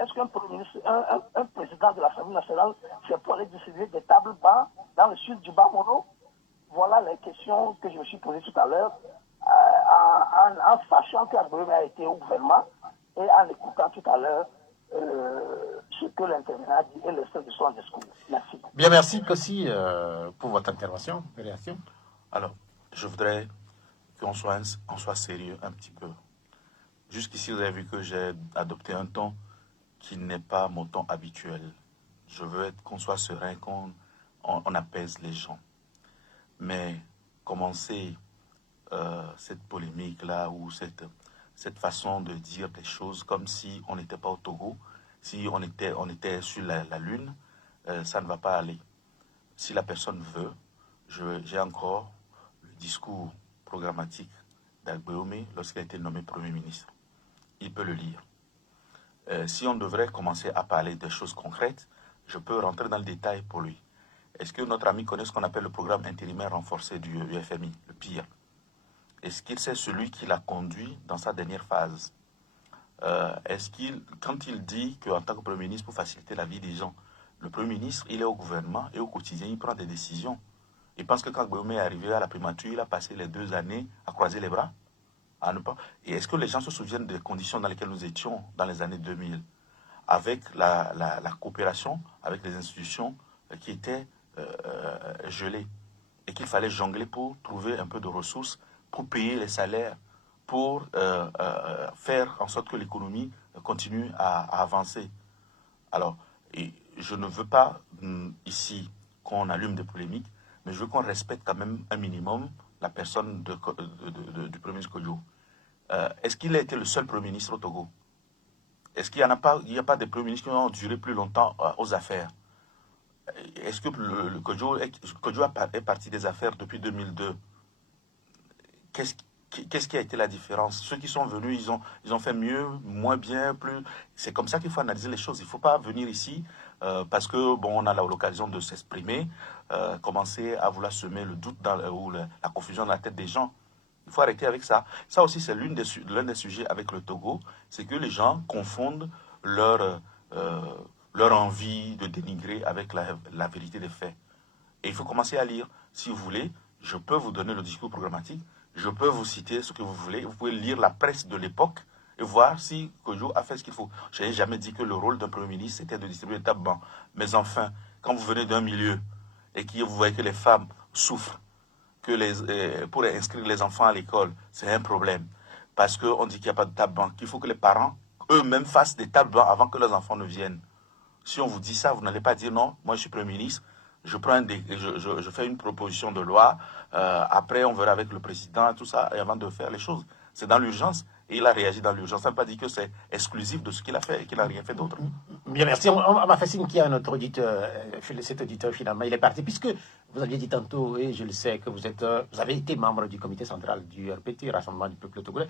Est-ce qu'un premier ministre, un président de l'Assemblée nationale, c'est pour aller décider des tables bas dans le sud du Bas-Mono? Voilà les questions que je me suis posées tout à l'heure, en sachant qu'Agboué a été au gouvernement et en écoutant tout à l'heure ce que l'intervenant a dit et le seul de son discours. Merci. Bien, merci, Kossi, pour votre intervention, réaction. Alors, je voudrais qu'on soit sérieux un petit peu. Jusqu'ici, vous avez vu que j'ai adopté un ton qui n'est pas mon ton habituel. Je veux qu'on soit serein, qu'on apaise les gens. Mais commencer cette polémique-là ou cette façon de dire des choses comme si on n'était pas au Togo, si on était sur la Lune, ça ne va pas aller. Si la personne veut, j'ai encore le discours programmatique d'Agboué lorsqu'il a été nommé Premier ministre. Il peut le lire. Si on devrait commencer à parler des choses concrètes, je peux rentrer dans le détail pour lui. Est-ce que notre ami connaît ce qu'on appelle le programme intérimaire renforcé du FMI, le PIR? Est-ce qu'il sait celui qui l'a conduit dans sa dernière phase? Quand il dit qu'en tant que Premier ministre, pour faciliter la vie des gens, le Premier ministre, il est au gouvernement et au quotidien, il prend des décisions. Il pense que quand Agboué est arrivé à la primature, il a passé les 2 années à croiser les bras, à ne pas... Et est-ce que les gens se souviennent des conditions dans lesquelles nous étions dans les années 2000, avec la coopération avec les institutions qui étaient gelées et qu'il fallait jongler pour trouver un peu de ressources, pour payer les salaires, pour faire en sorte que l'économie continue à avancer. Alors, et je ne veux pas ici qu'on allume des polémiques, mais je veux qu'on respecte quand même un minimum la personne du Premier ministre Kodjo. Est-ce qu'il a été le seul Premier ministre au Togo? Est-ce qu'il n'y a pas des Premiers ministres qui ont duré plus longtemps aux affaires? Est-ce que le Kodjo est parti des affaires depuis 2002? Qu'est-ce qui a été la différence? Ceux qui sont venus, ils ont fait mieux, moins bien, plus... C'est comme ça qu'il faut analyser les choses. Il ne faut pas venir ici parce que on a l'occasion de s'exprimer, commencer à vouloir semer le doute ou la confusion dans la tête des gens. Il faut arrêter avec ça. Ça aussi, c'est l'un des sujets avec le Togo, c'est que les gens confondent leur envie de dénigrer avec la vérité des faits. Et il faut commencer à lire. Si vous voulez, je peux vous donner le discours programmatique, je peux vous citer ce que vous voulez, vous pouvez lire la presse de l'époque et voir si Kodjo a fait ce qu'il faut. Je n'ai jamais dit que le rôle d'un Premier ministre, c'était de distribuer des tabacs. Mais enfin, quand vous venez d'un milieu et que vous voyez que les femmes souffrent, que pour inscrire les enfants à l'école, c'est un problème. Parce qu'on dit qu'il n'y a pas de tabac, qu'il faut que les parents eux-mêmes fassent des tabacs avant que leurs enfants ne viennent. Si on vous dit ça, vous n'allez pas dire non, moi je suis Premier ministre, je fais une proposition de loi, après on verra avec le président et tout ça, et avant de faire les choses. C'est dans l'urgence, et il a réagi dans l'urgence. Ça ne veut pas dire que c'est exclusif de ce qu'il a fait et qu'il n'a rien fait d'autre. Bien, merci. On m'a fait signe qu'il y a un autre auditeur, cet auditeur finalement, il est parti, puisque vous aviez dit tantôt, et je le sais, que vous avez été membre du comité central du RPT, Rassemblement du Peuple Togolais.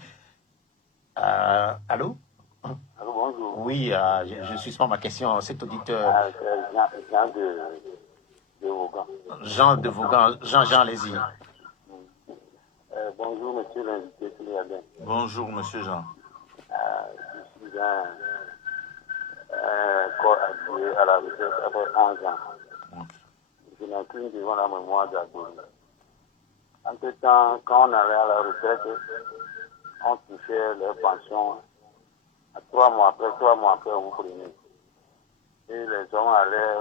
Allô? Allô, bonjour. Oui, je suspends ma question. Cet auditeur. Jean de Vaughan. Jean de Vaughan. Jean, allez-y. Bonjour, monsieur l'invité, s'il y a bien. Bonjour, monsieur Jean. Je suis un corps habillé à la retraite après 11 ans. Okay. Je n'ai qu'une devant la mémoire d'Agouri. Entre-temps, quand on allait à la retraite, on touchait les pensions. 3 mois après, on vous prenait. Et les hommes allaient,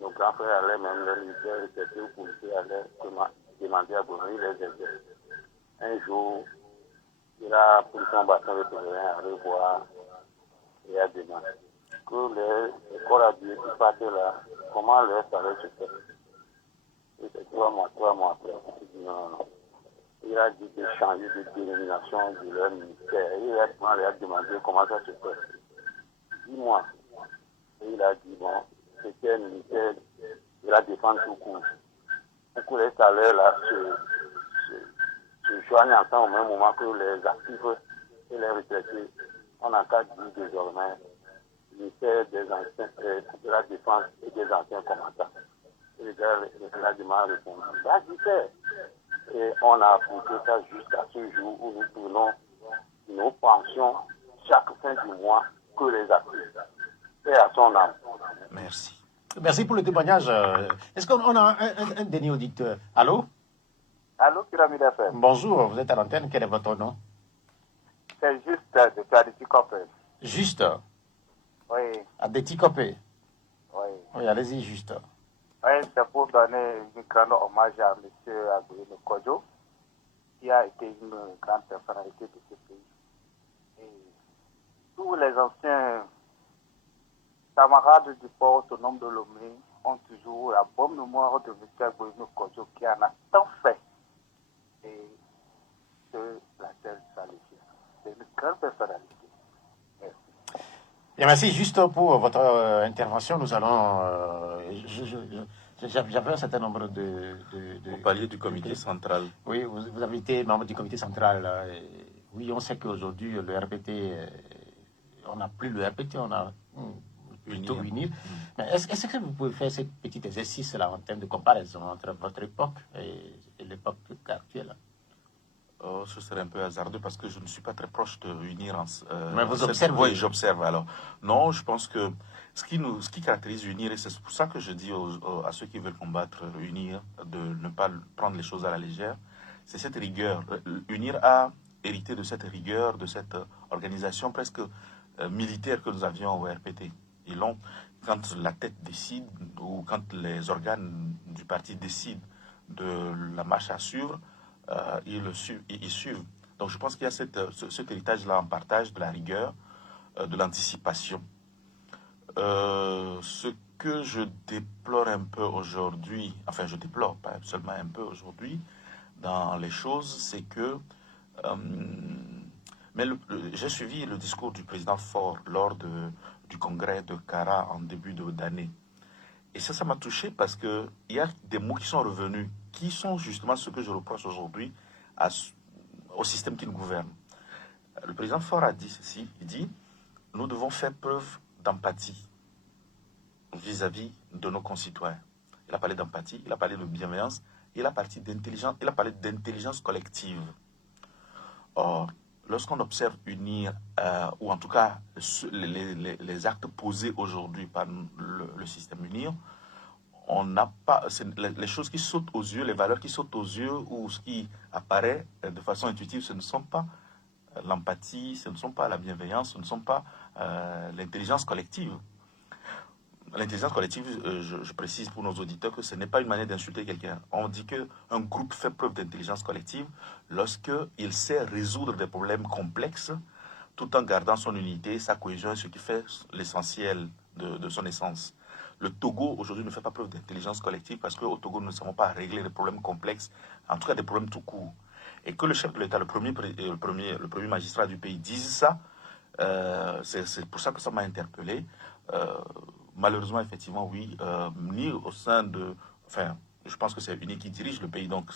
nos grands frères allaient, même les militaires, les policiers allaient demander à Bourgogne les aider. Un jour, il a pris son bâton de pèlerin à revoir et à demander que les corps habillés qui partaient là, comment leur salaire se fait. Et c'est 3 mois après. Il dit non. Il a dit de changer de dénomination de leur ministère. Il a demandé comment ça se fait. 10 mois. Et il a dit, bon, c'était un ministère de la défense tout court. Pour que les salaires là se joignent ensemble au même moment que les actifs et les retraités. On a qu'à dire désormais ministère des anciens, de la défense et des anciens combattants. Et le gars a demandé à répondre. Et on a appliqué ça jusqu'à ce jour où nous prenons nos pensions chaque fin du mois que les actifs. Et à son âme. Merci. Merci pour le témoignage. Est-ce qu'on a un dernier auditeur? Allô? Allô, Pyramide FM. Bonjour, vous êtes à l'antenne. Quel est votre nom? C'est juste de Traditi Copé. Juste? Oui. À Detikopé? Oui. Oui, allez-y, juste. Oui, c'est pour donner un grand hommage à M. Agouri Kodjo, qui a été une grande personnalité de ce pays. Et tous les anciens camarades du port autonome de Lomé ont toujours la bonne mémoire de M. Agouri Kodjo, qui en a tant fait. Et de la terre salésienne. C'est une grande personnalité. Merci. Bien, merci. Juste pour votre intervention, nous allons. J'avais un certain nombre de. Vous parliez du comité central. Oui, vous avez été membre du comité central. Oui, on sait qu'aujourd'hui, le RPT, on n'a plus le RPT, on a plutôt UNIR. Mais est-ce que vous pouvez faire ce petit exercice-là en termes de comparaison entre votre époque et l'époque actuelle? Ce serait un peu hasardeux parce que je ne suis pas très proche de UNIR. Mais vous observez. Oui, j'observe. Alors, non, je pense que ce qui caractérise UNIR, et c'est pour ça que je dis à ceux qui veulent combattre UNIR de ne pas prendre les choses à la légère, c'est cette rigueur. UNIR a hérité de cette rigueur, de cette organisation presque militaire que nous avions au RPT. Et là, quand la tête décide ou quand les organes du parti décident de la marche à suivre, ils suivent. Donc je pense qu'il y a cet héritage-là en partage de la rigueur, de l'anticipation. Ce que je déplore un peu aujourd'hui, enfin je déplore pas seulement un peu aujourd'hui dans les choses, c'est que j'ai suivi le discours du président Faure lors du congrès de Kara en début d'année. Et ça m'a touché parce qu'il y a des mots qui sont revenus, qui sont justement ce que je reproche aujourd'hui au système qui nous gouverne. Le président Faure a dit ceci, il dit « Nous devons faire preuve d'empathie vis-à-vis de nos concitoyens. » Il a parlé d'empathie, il a parlé de bienveillance, il a parlé d'intelligence collective. Or, lorsqu'on observe UNIR, ou en tout cas les actes posés aujourd'hui par le système UNIR, on n'a pas les choses qui sautent aux yeux, les valeurs qui sautent aux yeux ou ce qui apparaît de façon intuitive, ce ne sont pas l'empathie, ce ne sont pas la bienveillance, ce ne sont pas l'intelligence collective. L'intelligence collective, je précise pour nos auditeurs que ce n'est pas une manière d'insulter quelqu'un. On dit qu'un groupe fait preuve d'intelligence collective lorsqu'il sait résoudre des problèmes complexes tout en gardant son unité, sa cohésion, ce qui fait l'essentiel de son essence. Le Togo, aujourd'hui, ne fait pas preuve d'intelligence collective parce qu'au Togo, nous ne savons pas régler des problèmes complexes, en tout cas des problèmes tout court. Et que le chef de l'État, le premier magistrat du pays dise ça, c'est pour ça que ça m'a interpellé. Malheureusement, effectivement, oui, ni au sein de... Enfin, je pense que c'est UNI qui dirige le pays. Donc,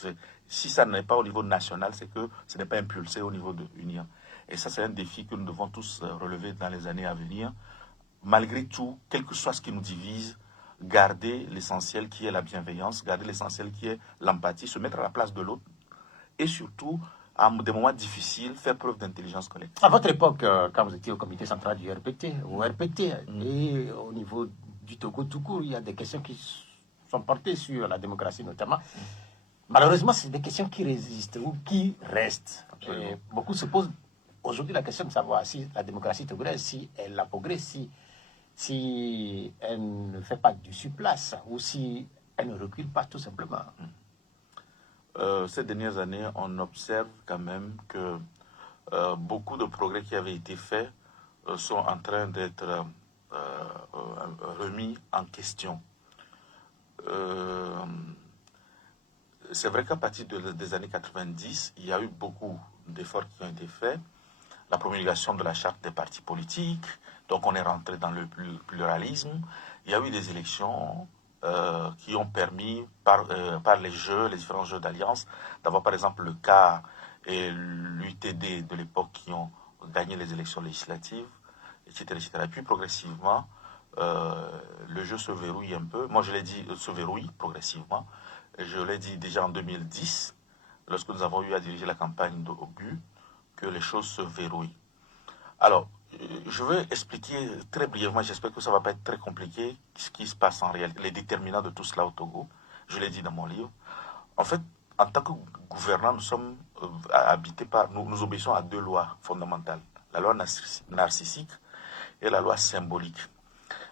si ça n'est pas au niveau national, c'est que ce n'est pas impulsé au niveau de UNI. Et ça, c'est un défi que nous devons tous relever dans les années à venir. Malgré tout, quel que soit ce qui nous divise, garder l'essentiel qui est la bienveillance, garder l'essentiel qui est l'empathie, se mettre à la place de l'autre. Et surtout, à des moments difficiles, faire preuve d'intelligence collective. À votre époque, quand vous étiez au comité central du RPT, au RPT, et au niveau du Togo tout court, il y a des questions qui sont portées sur la démocratie notamment. Malheureusement, c'est des questions qui résistent ou qui restent. Et beaucoup se posent aujourd'hui la question de savoir si la démocratie togolaise, si elle a progressé, si elle ne fait pas du surplace ou si elle ne recule pas tout simplement. Ces dernières années, on observe quand même que beaucoup de progrès qui avaient été faits sont en train d'être remis en question. C'est vrai qu'à partir des années 90, il y a eu beaucoup d'efforts qui ont été faits. La promulgation de la charte des partis politiques, donc on est rentré dans le pluralisme. Il y a eu des élections qui ont permis, par les différents jeux d'alliance, d'avoir par exemple le CAR et l'UTD de l'époque qui ont gagné les élections législatives, etc. etc. Et puis progressivement, le jeu se verrouille un peu. Moi, je l'ai dit, se verrouille progressivement. Je l'ai dit déjà en 2010, lorsque nous avons eu à diriger la campagne d'Obu, que les choses se verrouillent. Alors, je vais expliquer très brièvement, j'espère que ça ne va pas être très compliqué, ce qui se passe en réalité, les déterminants de tout cela au Togo. Je l'ai dit dans mon livre. En fait, en tant que gouvernants, nous sommes habités par, nous obéissons à deux lois fondamentales. La loi narcissique et la loi symbolique.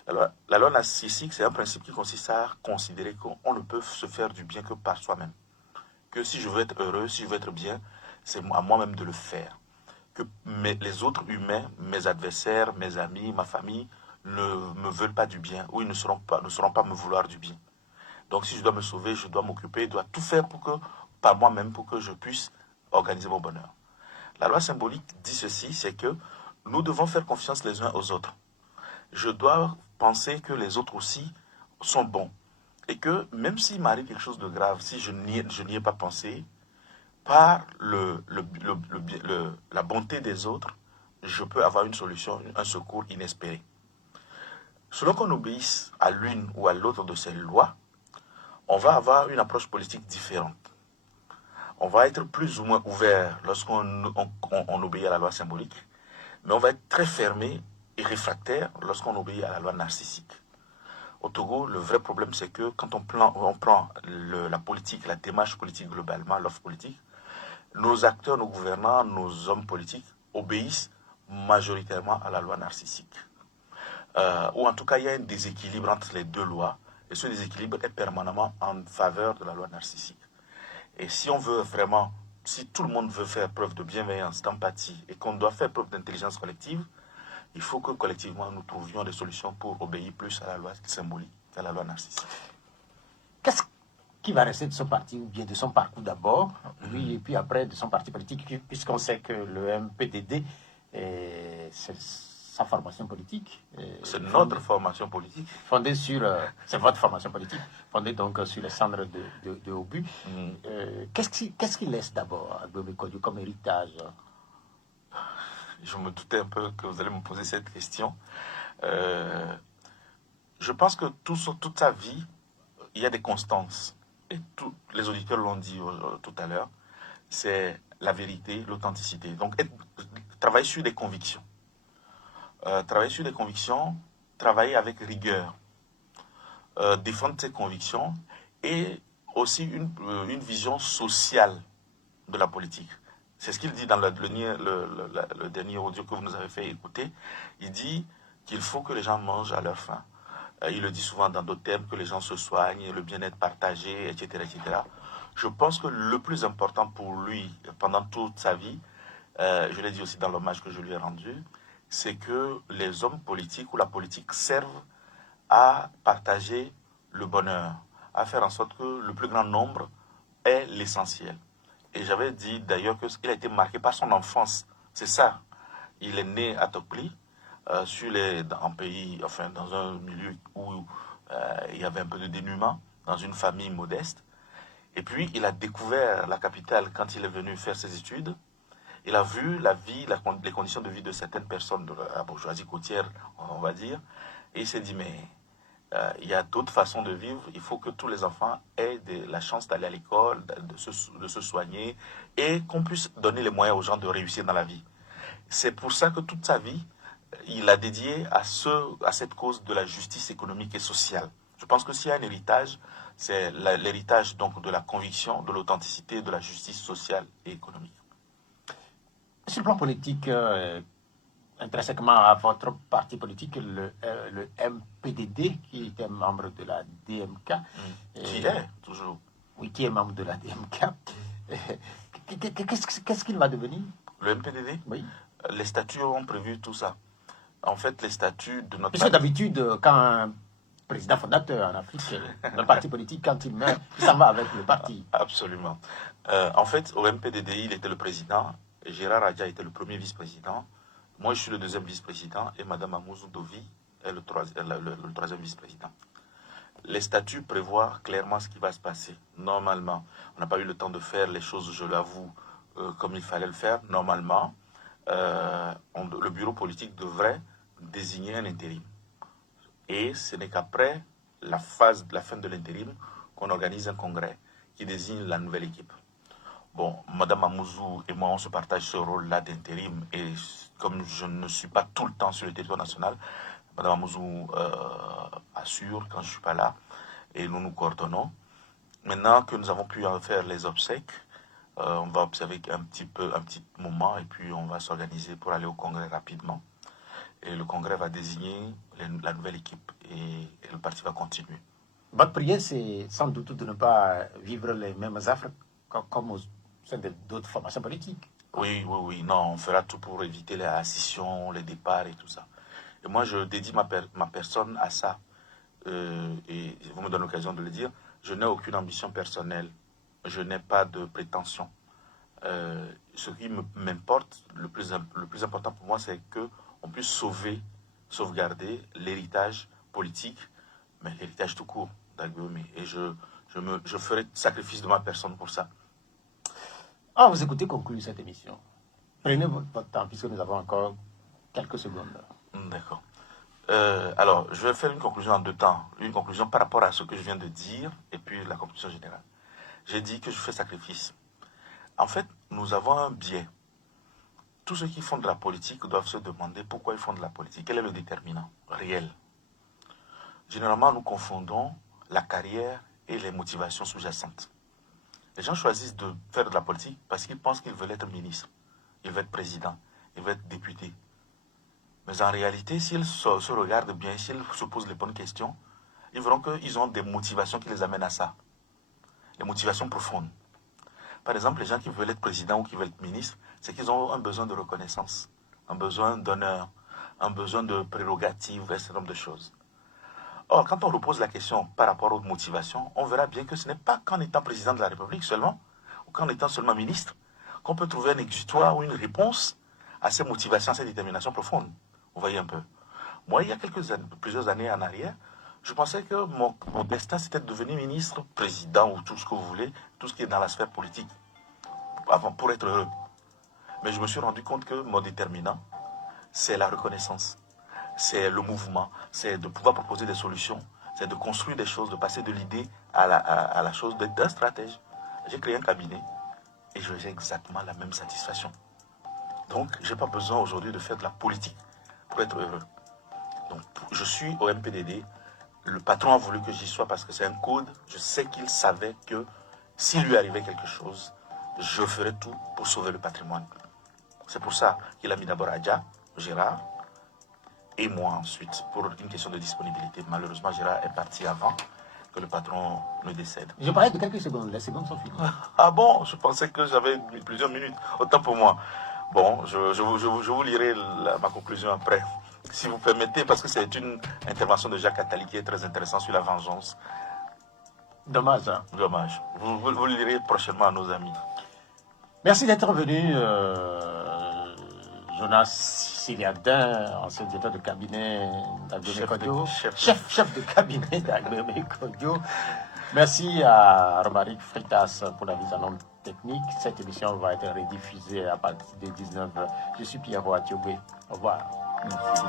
La loi narcissique, c'est un principe qui consiste à considérer qu'on ne peut se faire du bien que par soi-même. Que si je veux être heureux, si je veux être bien, c'est à moi-même de le faire. Que les autres humains, mes adversaires, mes amis, ma famille, ne me veulent pas du bien, ou ils ne sauront pas me vouloir du bien. Donc si je dois me sauver, je dois m'occuper, je dois tout faire par moi-même pour que je puisse organiser mon bonheur. La loi symbolique dit ceci, c'est que nous devons faire confiance les uns aux autres. Je dois penser que les autres aussi sont bons. Et que même s'il m'arrive quelque chose de grave, si je n'y ai pas pensé, par la bonté des autres, je peux avoir une solution, un secours inespéré. Selon qu'on obéisse à l'une ou à l'autre de ces lois, on va avoir une approche politique différente. On va être plus ou moins ouvert lorsqu'on obéit à la loi symbolique, mais on va être très fermé et réfractaire lorsqu'on obéit à la loi narcissique. Au Togo, le vrai problème, c'est que quand on prend la politique, la démarche politique globalement, l'offre politique, nos acteurs, nos gouvernants, nos hommes politiques obéissent majoritairement à la loi narcissique. Ou en tout cas, il y a un déséquilibre entre les deux lois, et ce déséquilibre est permanemment en faveur de la loi narcissique. Et si on veut vraiment, si tout le monde veut faire preuve de bienveillance, d'empathie, et qu'on doit faire preuve d'intelligence collective, il faut que collectivement nous trouvions des solutions pour obéir plus à la loi symbolique qu'à la loi narcissique. Qu'est-ce qui va rester de son parti, ou bien de son parcours d'abord, et puis après de son parti politique, puisqu'on sait que le MPDD, c'est sa formation politique. C'est notre formation politique. Fondée sur, c'est votre formation politique, fondée donc sur les cendres de Obu. Qu'est-ce qu'il laisse d'abord à Agbeome Kodjo comme héritage? Je me doutais un peu que vous allez me poser cette question. Je pense que toute sa vie, il y a des constances. Et tous les auditeurs l'ont dit tout à l'heure. C'est la vérité, l'authenticité. Donc, travailler sur des convictions. Travailler sur des convictions, travailler avec rigueur. défendre ses convictions et aussi une vision sociale de la politique. C'est ce qu'il dit dans le dernier audio que vous nous avez fait écouter. Il dit qu'il faut que les gens mangent à leur faim. Il le dit souvent dans d'autres termes, que les gens se soignent, le bien-être partagé, etc., etc. Je pense que le plus important pour lui, pendant toute sa vie, je l'ai dit aussi dans l'hommage que je lui ai rendu, c'est que les hommes politiques ou la politique servent à partager le bonheur, à faire en sorte que le plus grand nombre ait l'essentiel. Et j'avais dit d'ailleurs qu'il a été marqué par son enfance. C'est ça. Il est né à Tokpli, dans un milieu où il y avait un peu de dénuement, dans une famille modeste. Et puis, il a découvert la capitale quand il est venu faire ses études. Il a vu la vie, les conditions de vie de certaines personnes de la bourgeoisie côtière, on va dire. Et il s'est dit, mais il y a d'autres façons de vivre. Il faut que tous les enfants aient la chance d'aller à l'école, de se soigner, et qu'on puisse donner les moyens aux gens de réussir dans la vie. C'est pour ça que toute sa vie, il a dédié à cette cause de la justice économique et sociale. Je pense que s'il y a un héritage, c'est l'héritage donc de la conviction, de l'authenticité, de la justice sociale et économique. Sur le plan politique, intrinsèquement à votre parti politique, le MPDD, qui était membre de la DMK. Qui est, toujours. Oui, qui est membre de la DMK. Qu'est-ce qu'il va devenir? Le MPDD? Oui. Les statuts ont prévu tout ça. En fait, les statuts de notre... Parce que d'habitude, quand un président fondateur en Afrique, un parti politique, quand il meurt, il s'en va avec le parti. Absolument. En fait, au MPDD, il était le président. Gérard Adja était le premier vice-président. Moi, je suis le deuxième vice-président et Mme Amouzou Dovi est le troisième vice-président. Les statuts prévoient clairement ce qui va se passer. Normalement, on n'a pas eu le temps de faire les choses, je l'avoue, comme il fallait le faire. Normalement, le bureau politique devrait désigner un intérim. Et ce n'est qu'après la fin de l'intérim qu'on organise un congrès qui désigne la nouvelle équipe. Bon, Mme Amouzou et moi, on se partage ce rôle-là d'intérim. Et comme je ne suis pas tout le temps sur le territoire national, Mme Amouzou assure quand je ne suis pas là. Et nous nous coordonnons. Maintenant que nous avons pu en faire les obsèques, on va observer un petit moment et puis on va s'organiser pour aller au congrès rapidement. Et le congrès va désigner la nouvelle équipe et le parti va continuer. Votre prière, c'est sans doute de ne pas vivre les mêmes affres comme au sein d'autres formations politiques. Oui. Non, on fera tout pour éviter les scissions, les départs et tout ça. Et moi, je dédie ma personne à ça. Et vous me donnez l'occasion de le dire. Je n'ai aucune ambition personnelle. Je n'ai pas de prétention. Ce qui m'importe, le plus important pour moi, c'est qu'on puisse sauvegarder l'héritage politique, mais l'héritage tout court d'Agbéomi. Et je ferai sacrifice de ma personne pour ça. Vous écoutez conclure cette émission. Prenez votre temps, puisque nous avons encore quelques secondes. D'accord. Alors, je vais faire une conclusion en 2 temps. Une conclusion par rapport à ce que je viens de dire, et puis la conclusion générale. J'ai dit que je fais sacrifice. En fait, nous avons un biais. Tous ceux qui font de la politique doivent se demander pourquoi ils font de la politique. Quel est le déterminant réel? Généralement, nous confondons la carrière et les motivations sous-jacentes. Les gens choisissent de faire de la politique parce qu'ils pensent qu'ils veulent être ministre, ils veulent être président, ils veulent être député. Mais en réalité, s'ils se regardent bien, s'ils se posent les bonnes questions, ils verront qu'ils ont des motivations qui les amènent à ça. Des motivations profondes. Par exemple, les gens qui veulent être président ou qui veulent être ministre, c'est qu'ils ont un besoin de reconnaissance, un besoin d'honneur, un besoin de prérogatives, un certain nombre de choses. Or, quand on repose la question par rapport aux motivations, on verra bien que ce n'est pas qu'en étant président de la République seulement, ou qu'en étant seulement ministre, qu'on peut trouver un exutoire ou une réponse à ces motivations, à ces déterminations profondes. Vous voyez un peu. Moi, il y a plusieurs années en arrière, je pensais que mon destin, c'était de devenir ministre, président ou tout ce que vous voulez, tout ce qui est dans la sphère politique, pour être heureux. Mais je me suis rendu compte que mon déterminant, c'est la reconnaissance. C'est le mouvement, c'est de pouvoir proposer des solutions, c'est de construire des choses, de passer de l'idée à la chose, d'un stratège. J'ai créé un cabinet et j'ai exactement la même satisfaction. Donc, je n'ai pas besoin aujourd'hui de faire de la politique pour être heureux. Donc, je suis au MPDD Le patron a voulu que j'y sois parce que c'est un code. Je sais qu'il savait que s'il lui arrivait quelque chose, je ferais tout pour sauver le patrimoine. C'est pour ça qu'il a mis d'abord Adja, Gérard, et moi ensuite, pour une question de disponibilité. Malheureusement, Gérard est parti avant que le patron ne décède. Je parlais de quelques secondes, les secondes sont finies. Ah bon, je pensais que j'avais plusieurs minutes. Autant pour moi. Bon, je vous lirai ma conclusion après, si vous permettez, parce que c'est une intervention de Jacques Attali qui est très intéressante sur la vengeance. Dommage. Hein? Dommage. Vous le lirez prochainement à nos amis. Merci d'être venu, Jonas Siliadin, ancien directeur de cabinet d'Agbemé Kodjo. Chef de cabinet d'Agbemé Kodjo. Merci à Romaric Freitas pour la mise en onde technique. Cette émission va être rediffusée à partir de 19h. Je suis Pierre Roatiobé. Au revoir. Merci.